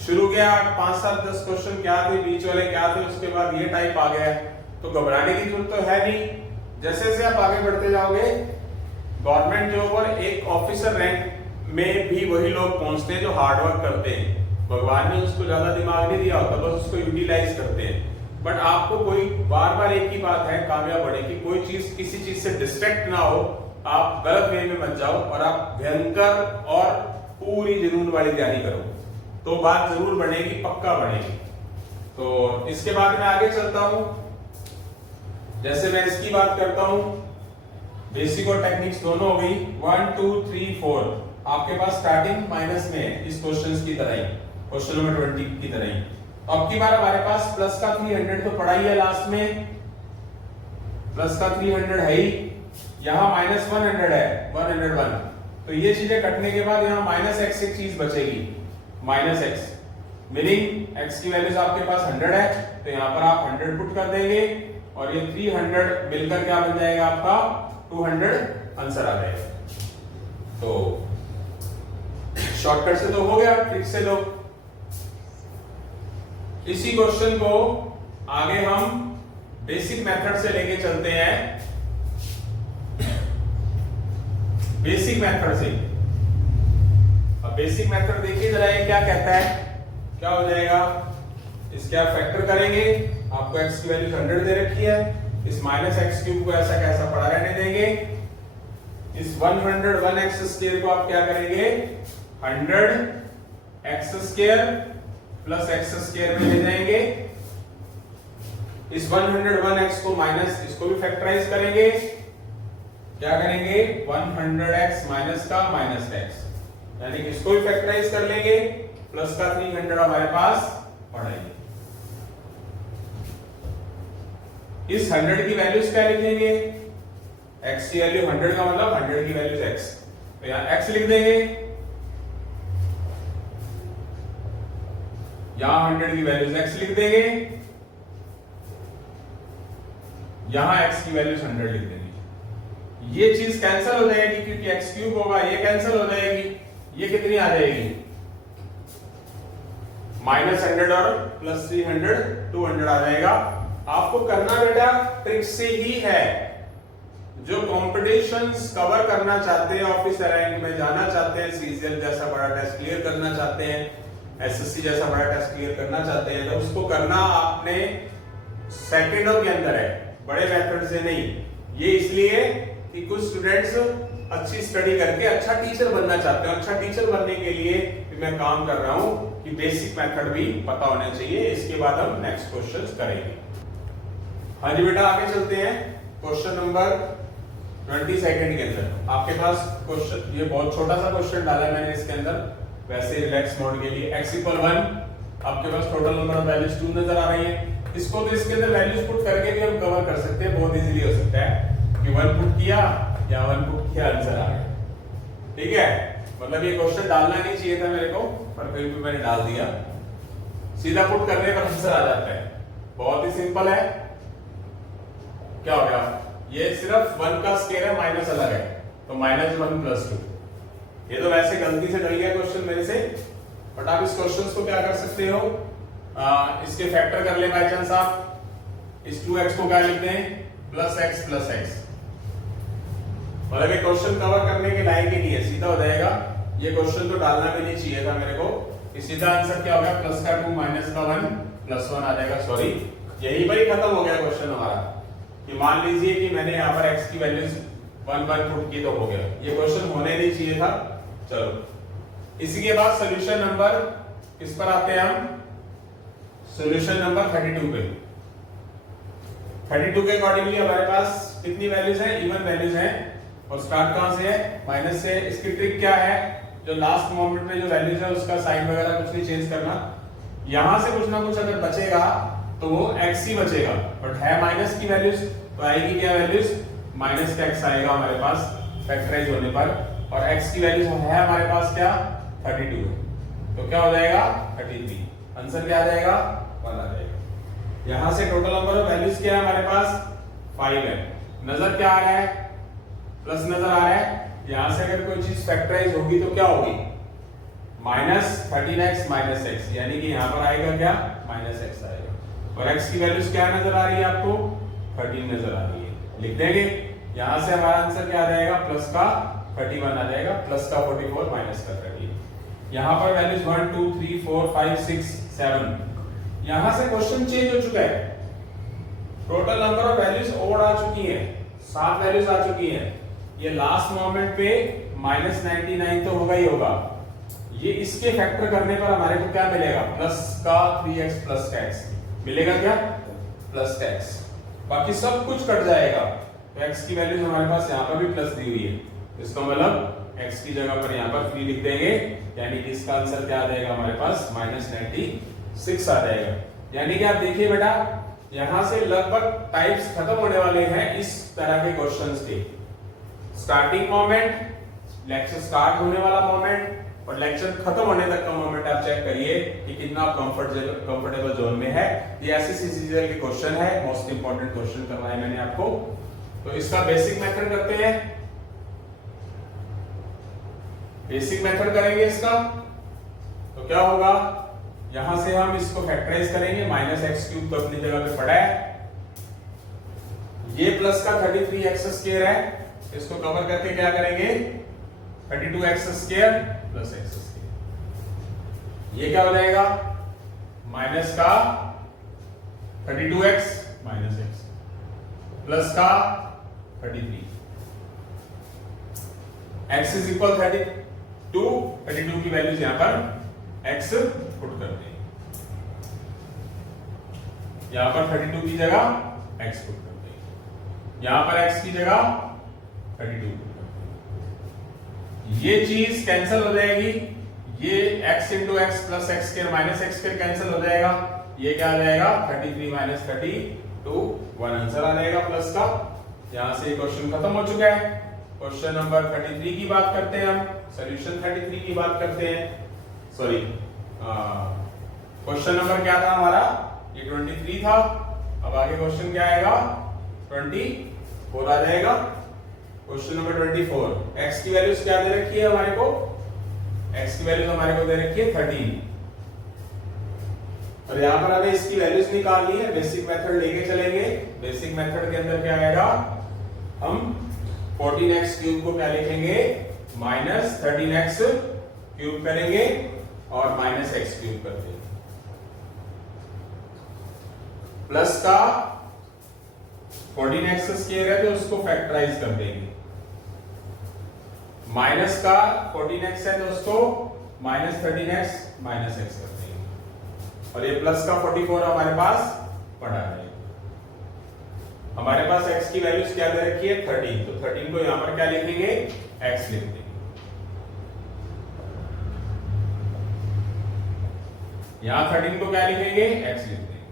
शुरू किया 5 7 10 क्वेश्चन क्या थे, बीच वाले क्या थे, उसके बाद ये टाइप आ गया। तो घबराने की जरूरत तो है नहीं, जैसे जैसे आप आगे बढ़ते जाओगे गवर्नमेंट जॉब और एक ऑफिसर रैंक में भी वही लोग पहुंचते हैं जो हार्डवर्क करते हैं। भगवान ने उसको ज्यादा दिमाग नहीं दिया होता, बस उसको यूटिलाइज करते हैं। बट आपको कोई बार बार एक ही बात है कामयाब बढ़े कि कोई चीज किसी चीज से डिस्ट्रैक्ट ना हो, आप गलत वे में मत जाओ और आप भयंकर और पूरी जुनून वाली तैयारी करो, तो बात जरूर बढ़ेगी, पक्का बढ़ेगी। तो इसके बाद मैं आगे चलता हूं, जैसे मैं इसकी बात करता हूं, बेसिक और टेक्निक्स दोनों हो गई। 1 2 3 4 आपके पास स्टार्टिंग माइनस में है इस क्वेश्चन की तरह ही, क्वेश्चन नंबर 20 की तरह ही। अब की बार हमारे पास प्लस का 300 तो पड़ा ही है, लास्ट में प्लस का 300 है ही, यहां माइनस 100 है 101, तो ये चीजें कटने के बाद यहां माइनस एक्स एक चीज बचेगी, माइनस एक्स, मीनिंग एक्स की वैल्यूज आपके पास 100 है, तो यहां पर आप 100 पुट कर देंगे और ये 300 मिलकर क्या बन जाएगा आपका 200 आंसर आ जाएगा। तो शॉर्टकट से तो हो गया, ट्रिक से लो। इसी क्वेश्चन को आगे हम बेसिक मेथड से लेके चलते हैं, बेसिक मेथड से। अब बेसिक मेथड देखिए जरा ये क्या कहता है, क्या हो जाएगा, इसके आप फैक्टर करेंगे, आपको x की वैल्यू 100 दे रखी है, इस माइनस एक्स क्यूब को ऐसा कैसा पड़ा रहने देंगे, इस 101 एक्स स्क्वायर को आप क्या करेंगे 100 x square plus x square में ले जाएंगे, इस 101 एक्स को माइनस इसको भी फैक्टराइज करेंगे, क्या करेंगे 100 एक्स माइनस का माइनस एक्स, यानी कि इसको भी फैक्टराइज कर लेंगे, प्लस का 300 हमारे पास पड़ेगी। इस 100 की वैल्यूज क्या लिखेंगे, x की वैल्यू 100 का मतलब 100 की वैल्यूज x, तो यहां x लिख देंगे, यहां 100 की वैल्यूज x लिख देंगे, यहां x की वैल्यूज 100 लिख देंगे। ये चीज कैंसिल हो जाएगी क्योंकि x क्यूब होगा, ये कैंसिल हो जाएगी, ये कितनी आ जाएगी -100 और प्लस 300 200 आ जाएगा। आपको करना बेटा ट्रिक से ही है, जो कॉम्पिटिशन्स कवर करना चाहते हैं, ऑफिसर रैंक में जाना चाहते हैं, सीजीएल जैसा बड़ा टेस्ट क्लियर करना चाहते हैं, एसएससी जैसा बड़ा टेस्ट क्लियर करना चाहते हैं, तो उसको करना आपने सेकंडों के अंदर है, बड़े मेथड से नहीं। ये इसलिए कि कुछ स्टूडेंट्स अच्छी स्टडी करके अच्छा टीचर बनना चाहते हैं, अच्छा टीचर बनने के लिए मैं काम कर रहा हूं कि बेसिक मेथड भी पता होना चाहिए। इसके बाद हम नेक्स्ट क्वेश्चंस करेंगे। हाँ जी बेटा आगे चलते हैं, क्वेश्चन नंबर 22 के अंदर आपके पास क्वेश्चन, ये बहुत छोटा सा क्वेश्चन डाला है मैंने इसके अंदर, वैसे रिलैक्स मोड के लिए। x = 1, आपके पास टोटल नंबर ऑफ वैल्यूज 2 नजर आ रही है, इसको तो इसके अंदर वैल्यूज पुट करके भी हम कवर कर सकते हैं, बहुत इजीली हो सकता है कि 1 पुट किया या 1 पुट किया आंसर आ गया, ठीक है। मतलब ये क्वेश्चन डालना नहीं चाहिए था मेरे को, पर फिर भी मैंने डाल दिया, सीधा पुट करने पर आंसर आ जाता है, बहुत ही सिंपल है। क्या हो गया, ये सिर्फ 1 का स्क्वायर है, माइनस अलग है, तो -1 + 2। ये तो वैसे गलती से डल गया क्वेश्चन मेरे से, बट आप इस क्वेश्चन को क्या कर सकते हो, इसके फैक्टर कर ले बाय चांस आप, इस 2x को क्या लिखते हैं +x + x, मतलब ये क्वेश्चन कवर करने के लायक ही नहीं है, सीधा हो जाएगा। ये क्वेश्चन तो डालना भी नहीं चाहिए था मेरे को, सीधा आंसर क्या हो गया +2 -1 +1 आ जाएगा। सॉरी, यही पर ही खत्म हो गया क्वेश्चन हमारा, कि मान लीजिए कि मैंने यहाँ पर x की वैल्यूज 1 पुट की तो हो गया, ये क्वेश्चन होने नहीं चाहिए था। चलो इसी के बाद सॉल्यूशन नंबर किस पर आते हैं हम, सॉल्यूशन नंबर 32 पे। 32 के अकॉर्डिंगली हमारे पास कितनी वैल्यूज हैं, इवन वैल्यूज हैं, और स्टार्ट कहां से है माइनस से। इसकी ट्रिक क्या है, जो लास्ट मोमेंट में जो वैल्यूज है उसका साइन वगैरह कुछ नहीं चेंज करना, यहां से कुछ ना कुछ अगर बचेगा तो वो x ही बचेगा, बट है माइनस की वैल्यूज, तो आएगी क्या वैल्यूज, माइनस का x आएगा हमारे पास फैक्टराइज होने पर, और x की वैल्यूज है हमारे पास क्या 32 है, तो क्या हो जाएगा 33, आंसर क्या आ जाएगा 1 आ जाएगा। यहां से टोटल नंबर ऑफ वैल्यूज क्या है हमारे पास 5 है, नजर क्या आ रहा है, प्लस नजर आ रहा है। यहां से अगर कोई चीज फैक्टराइज होगी तो क्या होगी, माइनस 13x माइनस x, यानी कि यहां पर आएगा क्या माइनस x आएगा, और x की वैल्यूज क्या नजर आ रही है आपको 13 नजर आ रही है, लिख देंगे। यहां से हमारा आंसर क्या आ जाएगा, प्लस का 31 आ जाएगा, प्लस का 44 माइनस का 30। यहां पर वैल्यूज 1 2 3 4 5 6 7, यहां से क्वेश्चन चेंज हो चुका है, total number of values odd आ चुकी है, 7 वैल्यूज आ चुकी हैं। ये लास्ट मोमेंट पे माइनस 99 तो होगा ही होगा, ये इसके फैक्टर करने पर हमारे को क्या मिलेगा, प्लस का 3x प्लस का x मिलेगा, क्या प्लस का x, बाकी सब कुछ कट जाएगा, तो x की वैल्यूज हमारे पास यहाँ पर भी प्लस दी हुई है, इसका मतलब x की जगह पर यहाँ पर 3 लिख देंगे, यानी कि इसका आंसर क्या आ जाएगा हमारे पास माइनस 96 आ जाएगा। यानी कि आप देखिए बेटा, यहां से लगभग टाइप्स खत्म होने वाले हैं इस तरह के क्वेश्चंस के, स्टार्टिंग मोमेंट, लेक्चर स्टार्ट होने वाला मोमेंट और लेक्चर खत्म होने तक का मोमेंट आप चेक करिए कि कितना कंफर्टेबल जोन में है। ये एसएससी सीजीएल के क्वेश्चन है, मोस्ट इंपॉर्टेंट क्वेश्चन करवाए मैंने आपको। तो इसका बेसिक मेथड करते हैं, बेसिक मेथड करेंगे इसका, तो क्या होगा, यहां से हम इसको फैक्टराइज करेंगे, माइनस एक्स क्यूब तो अपनी जगह पे पड़ा है, ये प्लस का 33x स्क्वायर है, इसको कवर करके क्या करेंगे 32x square plus x square, ये क्या हो जाएगा माइनस का 32x माइनस x प्लस का 33, x इज इक्वल 32 की वैल्यूज यहां पर x पुट करते हैं, यहां पर 32 की जगह x पुट करते हैं, यहां पर x की जगह 32 पुट करते हैं, ये चीज कैंसिल हो जाएगी, ये x into x plus x square minus x square cancel हो जाएगा, ये क्या आ जाएगा 33 माइनस 32 1 आंसर आ जाएगा प्लस का। यहां से क्वेश्चन खत्म हो चुका है। क्वेश्चन नंबर 33 की बात करते हैं हम, सॉल्यूशन 33 की बात करते हैं, सॉरी क्वेश्चन नंबर क्या था हमारा, ये 23 था, अब आगे क्वेश्चन क्या आएगा 24 आ जाएगा। क्वेश्चन नंबर 24, x की वैल्यूज क्या दे रखी है हमारे को, x की वैल्यूज हमारे को दे रखी है 13, और यहां पर हमें इसकी वैल्यूज निकालनी है, बेसिक मेथड लेके चलेंगे। बेसिक मेथड के अंदर क्या आएगा, हम 14x क्यूब को क्या लिखेंगे माइनस 13x क्यूब करेंगे और माइनस x क्यूब कर देंगे, प्लस का 14x स्क्वायर है तो उसको फैक्टराइज कर देंगे, माइनस का 14x है तो उसको माइनस 13x माइनस x कर देंगे, और ये प्लस का 44 हमारे पास पड़ा है। हमारे पास x की वैल्यूज क्या दे रखी है 13, तो 13 को यहां पर क्या लिखेंगे x लिख देंगे, यहां 13 को क्या लिखेंगे x लिख देंगे,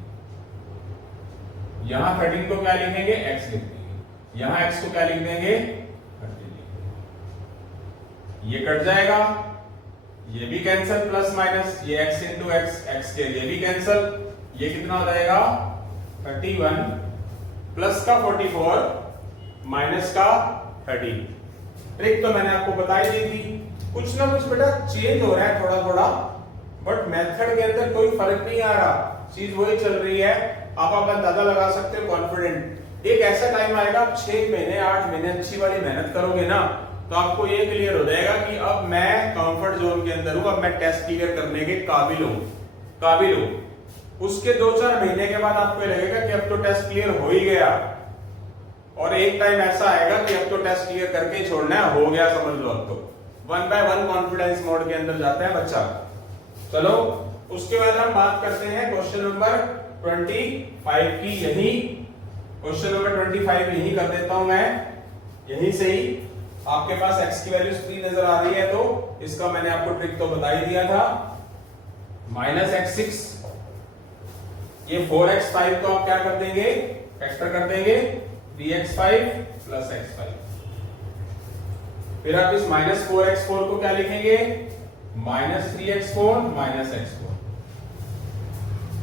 यहां 13 को क्या लिखेंगे x लिख देंगे, यहां x को क्या लिख देंगे 13 लिख देंगे, ये कट जाएगा, ये भी कैंसिल प्लस माइनस, ये x इंटू एक्स एक्स के ये भी कैंसिल, ये कितना हो जाएगा 31 प्लस का 44 माइनस का 13। ट्रिक तो मैंने आपको बता ही दी थी, कुछ ना कुछ बेटा चेंज हो रहा है थोड़ा थोड़ा, बट मेथड के अंदर कोई फर्क नहीं आ रहा, चीज वही चल रही है, आप अपना अंदाजा लगा सकते हो कॉन्फिडेंट। एक ऐसा टाइम आएगा 6 महीने 8 महीने अच्छी वाली मेहनत करोगे ना, तो आपको ये क्लियर हो जाएगा कि अब मैं कंफर्ट जोन के अंदर हूं, अब मैं टेस्ट क्लियर करने के काबिल हूं। उसके 2-4 महीने के बाद आपको लगेगा कि अब तो टेस्ट क्लियर हो ही गया, और एक टाइम ऐसा आएगा कि अब तो टेस्ट क्लियर करके ही छोड़ना है, हो गया समझ लो, अब तो 1 by 1 कॉन्फिडेंस मोड के अंदर जाता है बच्चा। चलो उसके बाद हम बात करते हैं क्वेश्चन नंबर 25 की, यही क्वेश्चन नंबर 25 यही कर देता हूं मैं, यहीं से ही आपके पास x की वैल्यू 3 नजर आ रही है, तो इसका मैंने आपको ट्रिक तो बता ही दिया था, माइनस x6 ये 4x5 को आप क्या कर देंगे, फैक्टर कर देंगे 3x5 प्लस x5। फिर आप इस -4x4 को क्या लिखेंगे, -3x4 माइनस x4।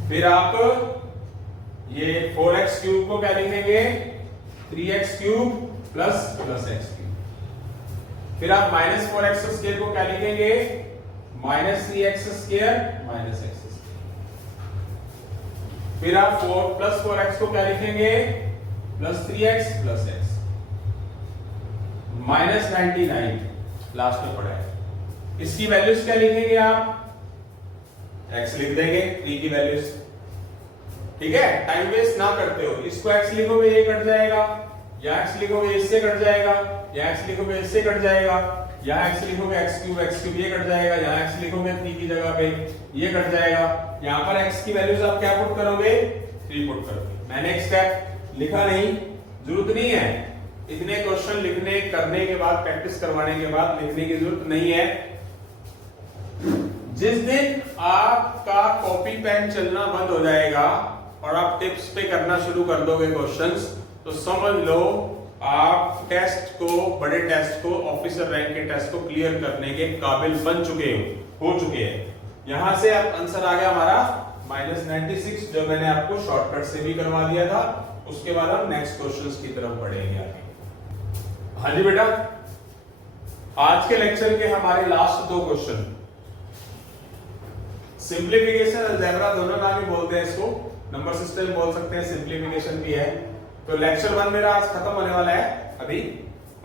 फिर आप ये 4x क्यूब को क्या लिखेंगे, 3x cube plus x cube. फिर आप -4x स्क्वायर को क्या लिखेंगे, -3x square minus x square. फिर आप 4x को क्या लिखेंगे, +3x प्लस x। -99 लास्ट में पड़ा है, इसकी वैल्यूज क्या लिखेंगे आप, x लिख देंगे 3 की वैल्यूज। ठीक है, टाइम वेस्ट ना करते हो, इसको x लिखोगे ये कट जाएगा, या x लिखोगे इससे कट जाएगा, या x लिखोगे इससे कट जाएगा, या x लिखोगे x क्यूब ये कट जाएगा, या x लिखोगे 3 की जगह पे ये कट जाएगा। यहाँ पर x की वैल्यूज आप क्या पुट करोगे, 3 पुट करोगे। मैंने एक स्टेप लिखा नहीं, जरूरत नहीं है, इतने क्वेश्चन लिखने करने के बाद, प्रैक्टिस करवाने के बाद लिखने की जरूरत नहीं है। जिस दिन आपका कॉपी पेन चलना बंद हो जाएगा और आप टिप्स पे करना शुरू कर दोगे क्वेश्चंस, तो समझ लो आप टेस्ट को, बड़े टेस्ट को, ऑफिसर रैंक के टेस्ट को क्लियर करने के काबिल बन चुके हो चुके हैं। यहां से अब आंसर आ गया हमारा -96, जो मैंने आपको शॉर्टकट से भी करवा दिया था। उसके बाद हम नेक्स्ट क्वेश्चंस की तरफ बढ़ेंगे आगे। हाँ जी बेटा, आज के लेक्चर के हमारे लास्ट 2 क्वेश्चन, सिंप्लीफिकेशन अलजेब्रा दोनों नाम ही बोलते हैं इसको, नंबर सिस्टम बोल सकते हैं, सिंप्लीफिकेशन भी है। तो लेक्चर 1 मेरा आज खत्म होने वाला है अभी,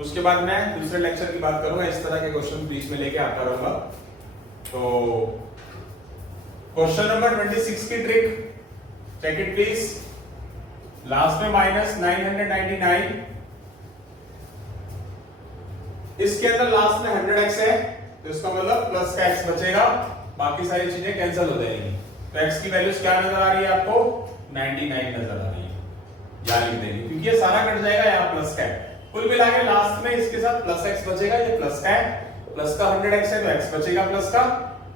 उसके बाद मैं दूसरे लेक्चर की बात करूंगा, इस तरह के क्वेश्चन बीच में लेके आता रहूंगा। तो क्वेश्चन नंबर 26 की trick check it please. Last में -999, इसके अंदर लास्ट में 100x है, तो इसका मतलब प्लस का x बचेगा, बाकी सारी चीजें कैंसिल हो जाएंगी। तो x की वैल्यूज क्या नजर आ रही है आपको, 99 नजर आ रही है, याद लिख देंगे क्योंकि ये सारा कट जाएगा, यहाँ प्लस का है। कुल मिला के लास्ट में इसके साथ प्लस x बचेगा, ये प्लस का है, प्लस का 100x है तो x बचेगा प्लस का,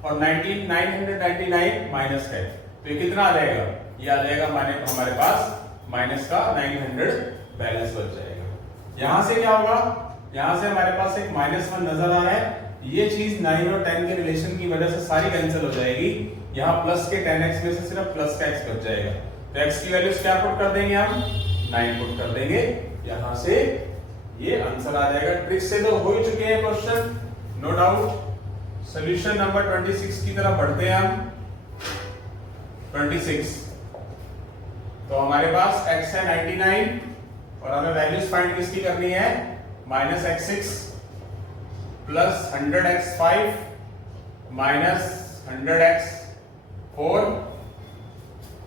और 999 माइनस का है, तो ये कितना आ जाएगा, ये आ जाएगा हमारे पास माइनस का 900 बैलेंस बच जाएगा। यहां से क्या होगा, यहां से हमारे पास एक -1 नजर आ रहा है, ये चीज 9 और 10 के रिलेशन की वजह से सारी कैंसिल हो जाएगी। यहाँ प्लस के 10x में से सिर्फ प्लस का x बच जाएगा, तो x की वैल्यूज क्या पुट कर देंगे हम, 9 पुट कर देंगे। यहां से ये आंसर आ जाएगा। ट्रिक से तो हो ही चुके हैं question, no doubt. Solution number 26 की तरफ बढ़ते हैं हम। 26, तो हमारे पास x है 99 और हमें वैल्यूज फाइंड किसकी करनी है, -x6 plus 100x5 minus 100x4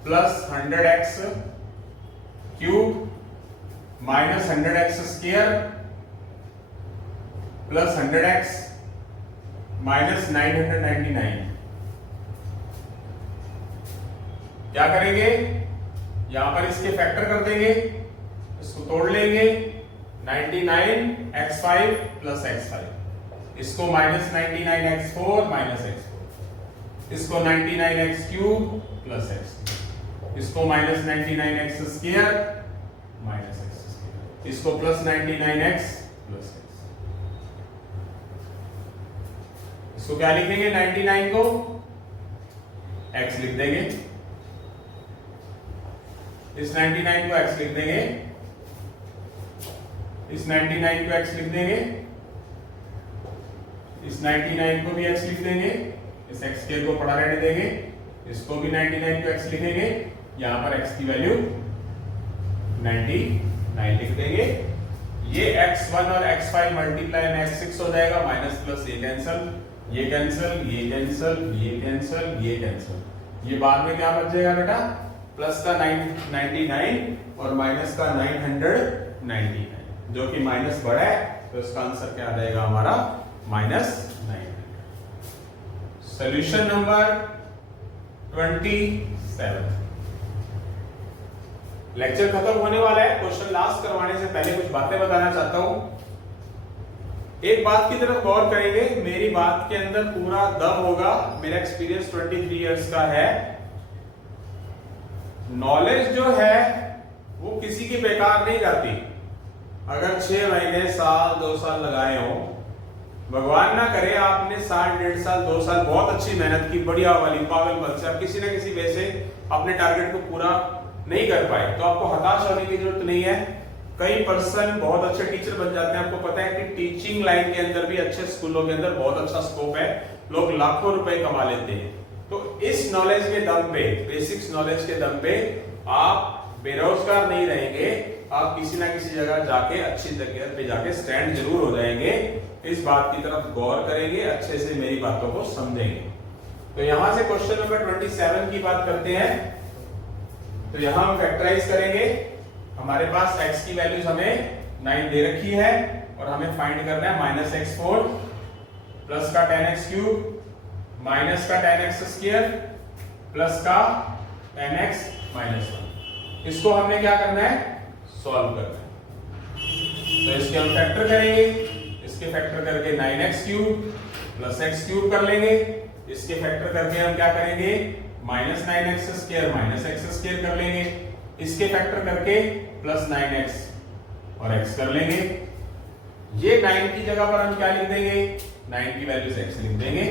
plus 100x cube minus 100x square plus 100x minus 999। क्या करेंगे, यहां पर इसके फैक्टर कर देंगे, इसको तोड़ लेंगे, 99x5 प्लस x5, इसको -99x4 माइनस x4, इसको 99x क्यूब प्लस x, इसको -99x square minus x square, इसको प्लस 99x प्लस x। इसको क्या लिखेंगे, 99 को x लिख देंगे, इस 99 को x लिख देंगे, इस 99 को x लिख देंगे, इस 99 को भी x लिख देंगे, इस x स्क्वायर को पड़ा रहने देंगे, इसको भी 99 को x लिखेंगे, यहां पर x की वैल्यू 99 लिख देंगे। ये x1 और x5 मल्टीप्लाई में x6 हो जाएगा, माइनस प्लस ये कैंसिल, ये कैंसिल, ये कैंसिल, ये कैंसिल, ये कैंसिल, ये बाद में क्या बच जाएगा बेटा, प्लस का 99 और माइनस का 999, जो कि माइनस बड़ा है, तो इसका आंसर क्या आ जाएगा हमारा -900। Solution number 27। लेक्चर खत्म होने वाला है, क्वेश्चन लास्ट करवाने से पहले कुछ बातें बताना चाहता हूं। एक बात की तरफ गौर करेंगे, मेरी बात के अंदर पूरा दम होगा, मेरा एक्सपीरियंस 23 इयर्स का है। नॉलेज जो है वो किसी की बेकार नहीं जाती। अगर 6 महीने, साल, 2 साल लगाए हो, भगवान ना करे आपने साल, 1.5 साल, 2 साल बहुत अच्छी मेहनत की, बढ़िया वाली पागल बल से, आप किसी ना किसी वे से अपने टारगेट को पूरा नहीं कर पाए, तो आपको हताश होने की जरूरत नहीं है। कई पर्सन बहुत अच्छे टीचर बन जाते हैं। आपको पता है कि टीचिंग लाइन के अंदर भी, अच्छे स्कूलों के अंदर बहुत अच्छा स्कोप है, लोग लाखों रुपए कमा लेते हैं। तो इस नॉलेज के दम पे, बेसिक्स नॉलेज के दम पे आप बेरोजगार नहीं रहेंगे, आप किसी ना किसी जगह जाके, अच्छी जगह पे जाके स्टैंड जरूर हो जाएंगे। इस बात की तरफ गौर करेंगे, अच्छे से मेरी बातों को समझेंगे। तो यहां से क्वेश्चन नंबर 27 की बात करते हैं। तो यहां हम फैक्टराइज करेंगे। हमारे पास x की वैल्यूज हमें 9 दे रखी है और हमें फाइंड करना है -x4 प्लस का 10x³ माइनस का 10x² प्लस का 10x-1। इसको हमने क्या करना है, सॉल्व करना है। तो इसके हम फैक्टर करेंगे, इसके फैक्टर करके 9x³ प्लस x³ कर लेंगे। इसके फैक्टर करके हम क्या करेंगे, -9x² माइनस x² कर लेंगे। इसके फैक्टर करके प्लस 9x और x कर लेंगे। ये 9 की जगह पर हम क्या लिख देंगे, 9 की वैल्यू से x लिख देंगे।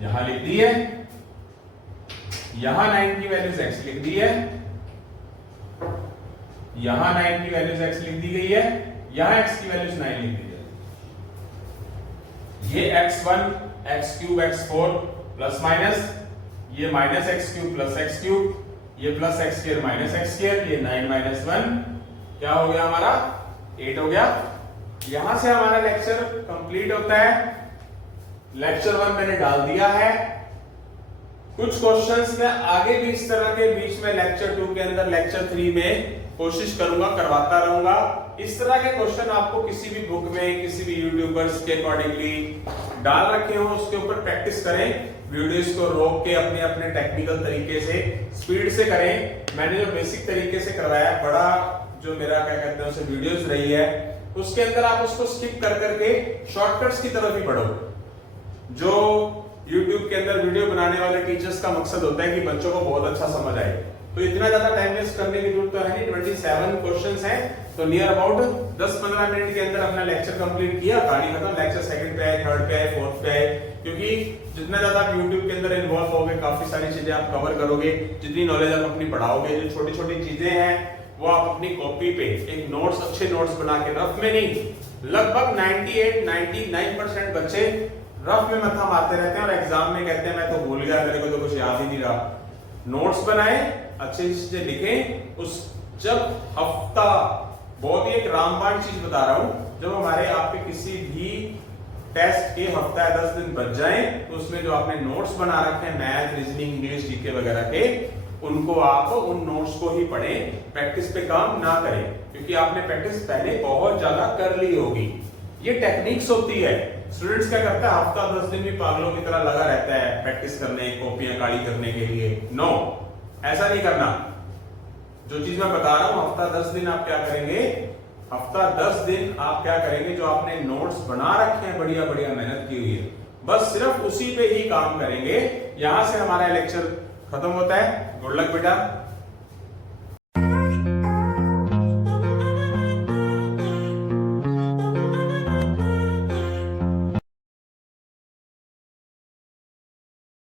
यहां लिख दी है, यहां 9 की वैल्यू से x लिख दी है, यहां 9 की वैल्यू से x लिख दी गई है, यहां x की वैल्यू से 9 लिख दी है। ये x1 x³ x4 plus minus, ये -x³ प्लस x³, ये प्लस x² माइनस x², ये 9 - 1 क्या हो गया हमारा, 8 हो गया। यहां से हमारा लेक्चर कंप्लीट होता है। लेक्चर 1 मैंने डाल दिया है। कुछ क्वेश्चंस मैं आगे भी इस तरह के बीच में लेक्चर 2 के अंदर, लेक्चर 3 में कोशिश करूंगा, करवाता रहूंगा। इस तरह के क्वेश्चन आपको किसी भी बुक में, किसी भी यूट्यूबर्स के अकॉर्डिंगली डाल रखे हो, उसके ऊपर प्रैक्टिस करें। वीडियोस को रोक के अपने अपने टेक्निकल तरीके से, स्पीड से करें। मैंने जो बेसिक तरीके से करवाया, बड़ा जो मेरा क्या कहते हैं उसे वीडियोस रही है, उसके अंदर आप उसको स्किप कर करके शॉर्टकट्स की तरफ ही बढ़ो। जो YouTube के अंदर वीडियो बनाने वाले टीचर्स का मकसद होता है कि बच्चों को बहुत अच्छा समझ आए, तो इतना ज्यादा टाइम वेस्ट करने की जरूरत तो है नहीं। 27 क्वेश्चंस हैं, तो नियर अबाउट 10-15 मिनट के अंदर अपना लेक्चर कंप्लीट किया, कहानी खत्म। लेक्चर सेकंड पे है, थर्ड पे है, फोर्थ पे है, क्योंकि जितना ज्यादा आप YouTube के अंदर इन्वॉल्व होगे, काफी सारी चीजें आप कवर करोगे, जितनी नॉलेज आप अपनी बढ़ाओगे, जो छोटी छोटी चीजें हैं वो आप अपनी कॉपी पे एक नोट्स, अच्छे नोट्स बना के, रफ में नहीं, लगभग 98-99% बच्चे रफ में मथा मारते रहते हैं और एग्जाम में कहते हैं मैं तो भूल गया, मेरे को तो कुछ याद ही नहीं रहा। नोट्स बनाए, अच्छी चीजें लिखें। उस जब हफ्ता, बहुत ही एक रामबाण चीज बता रहा हूं, जब हमारे आपके किसी भी टेस्ट के हफ्ता या 10 दिन बच जाए, तो उसमें जो आपने नोट्स बना रखे हैं मैथ, रीजनिंग, इंग्लिश, जीके वगैरह के, उनको आप उन नोट्स को ही पढ़ें, प्रैक्टिस पे काम ना करें, क्योंकि आपने प्रैक्टिस पहले बहुत ज्यादा कर ली होगी। ये टेक्निक्स होती है। स्टूडेंट्स क्या करता है, हफ्ता 10 दिन भी पागलों की तरह लगा रहता है प्रैक्टिस करने, कॉपियां काली करने के लिए। नो, ऐसा नहीं करना। जो चीज मैं बता रहा हूं, हफ्ता 10 दिन आप क्या करेंगे, हफ्ता 10 दिन आप क्या करेंगे, जो आपने नोट्स बना रखे हैं, बढ़िया बढ़िया मेहनत की हुई है, बस सिर्फ उसी पे ही काम करेंगे। यहां से हमारा लेक्चर खत्म होता है। गुड लक बेटा।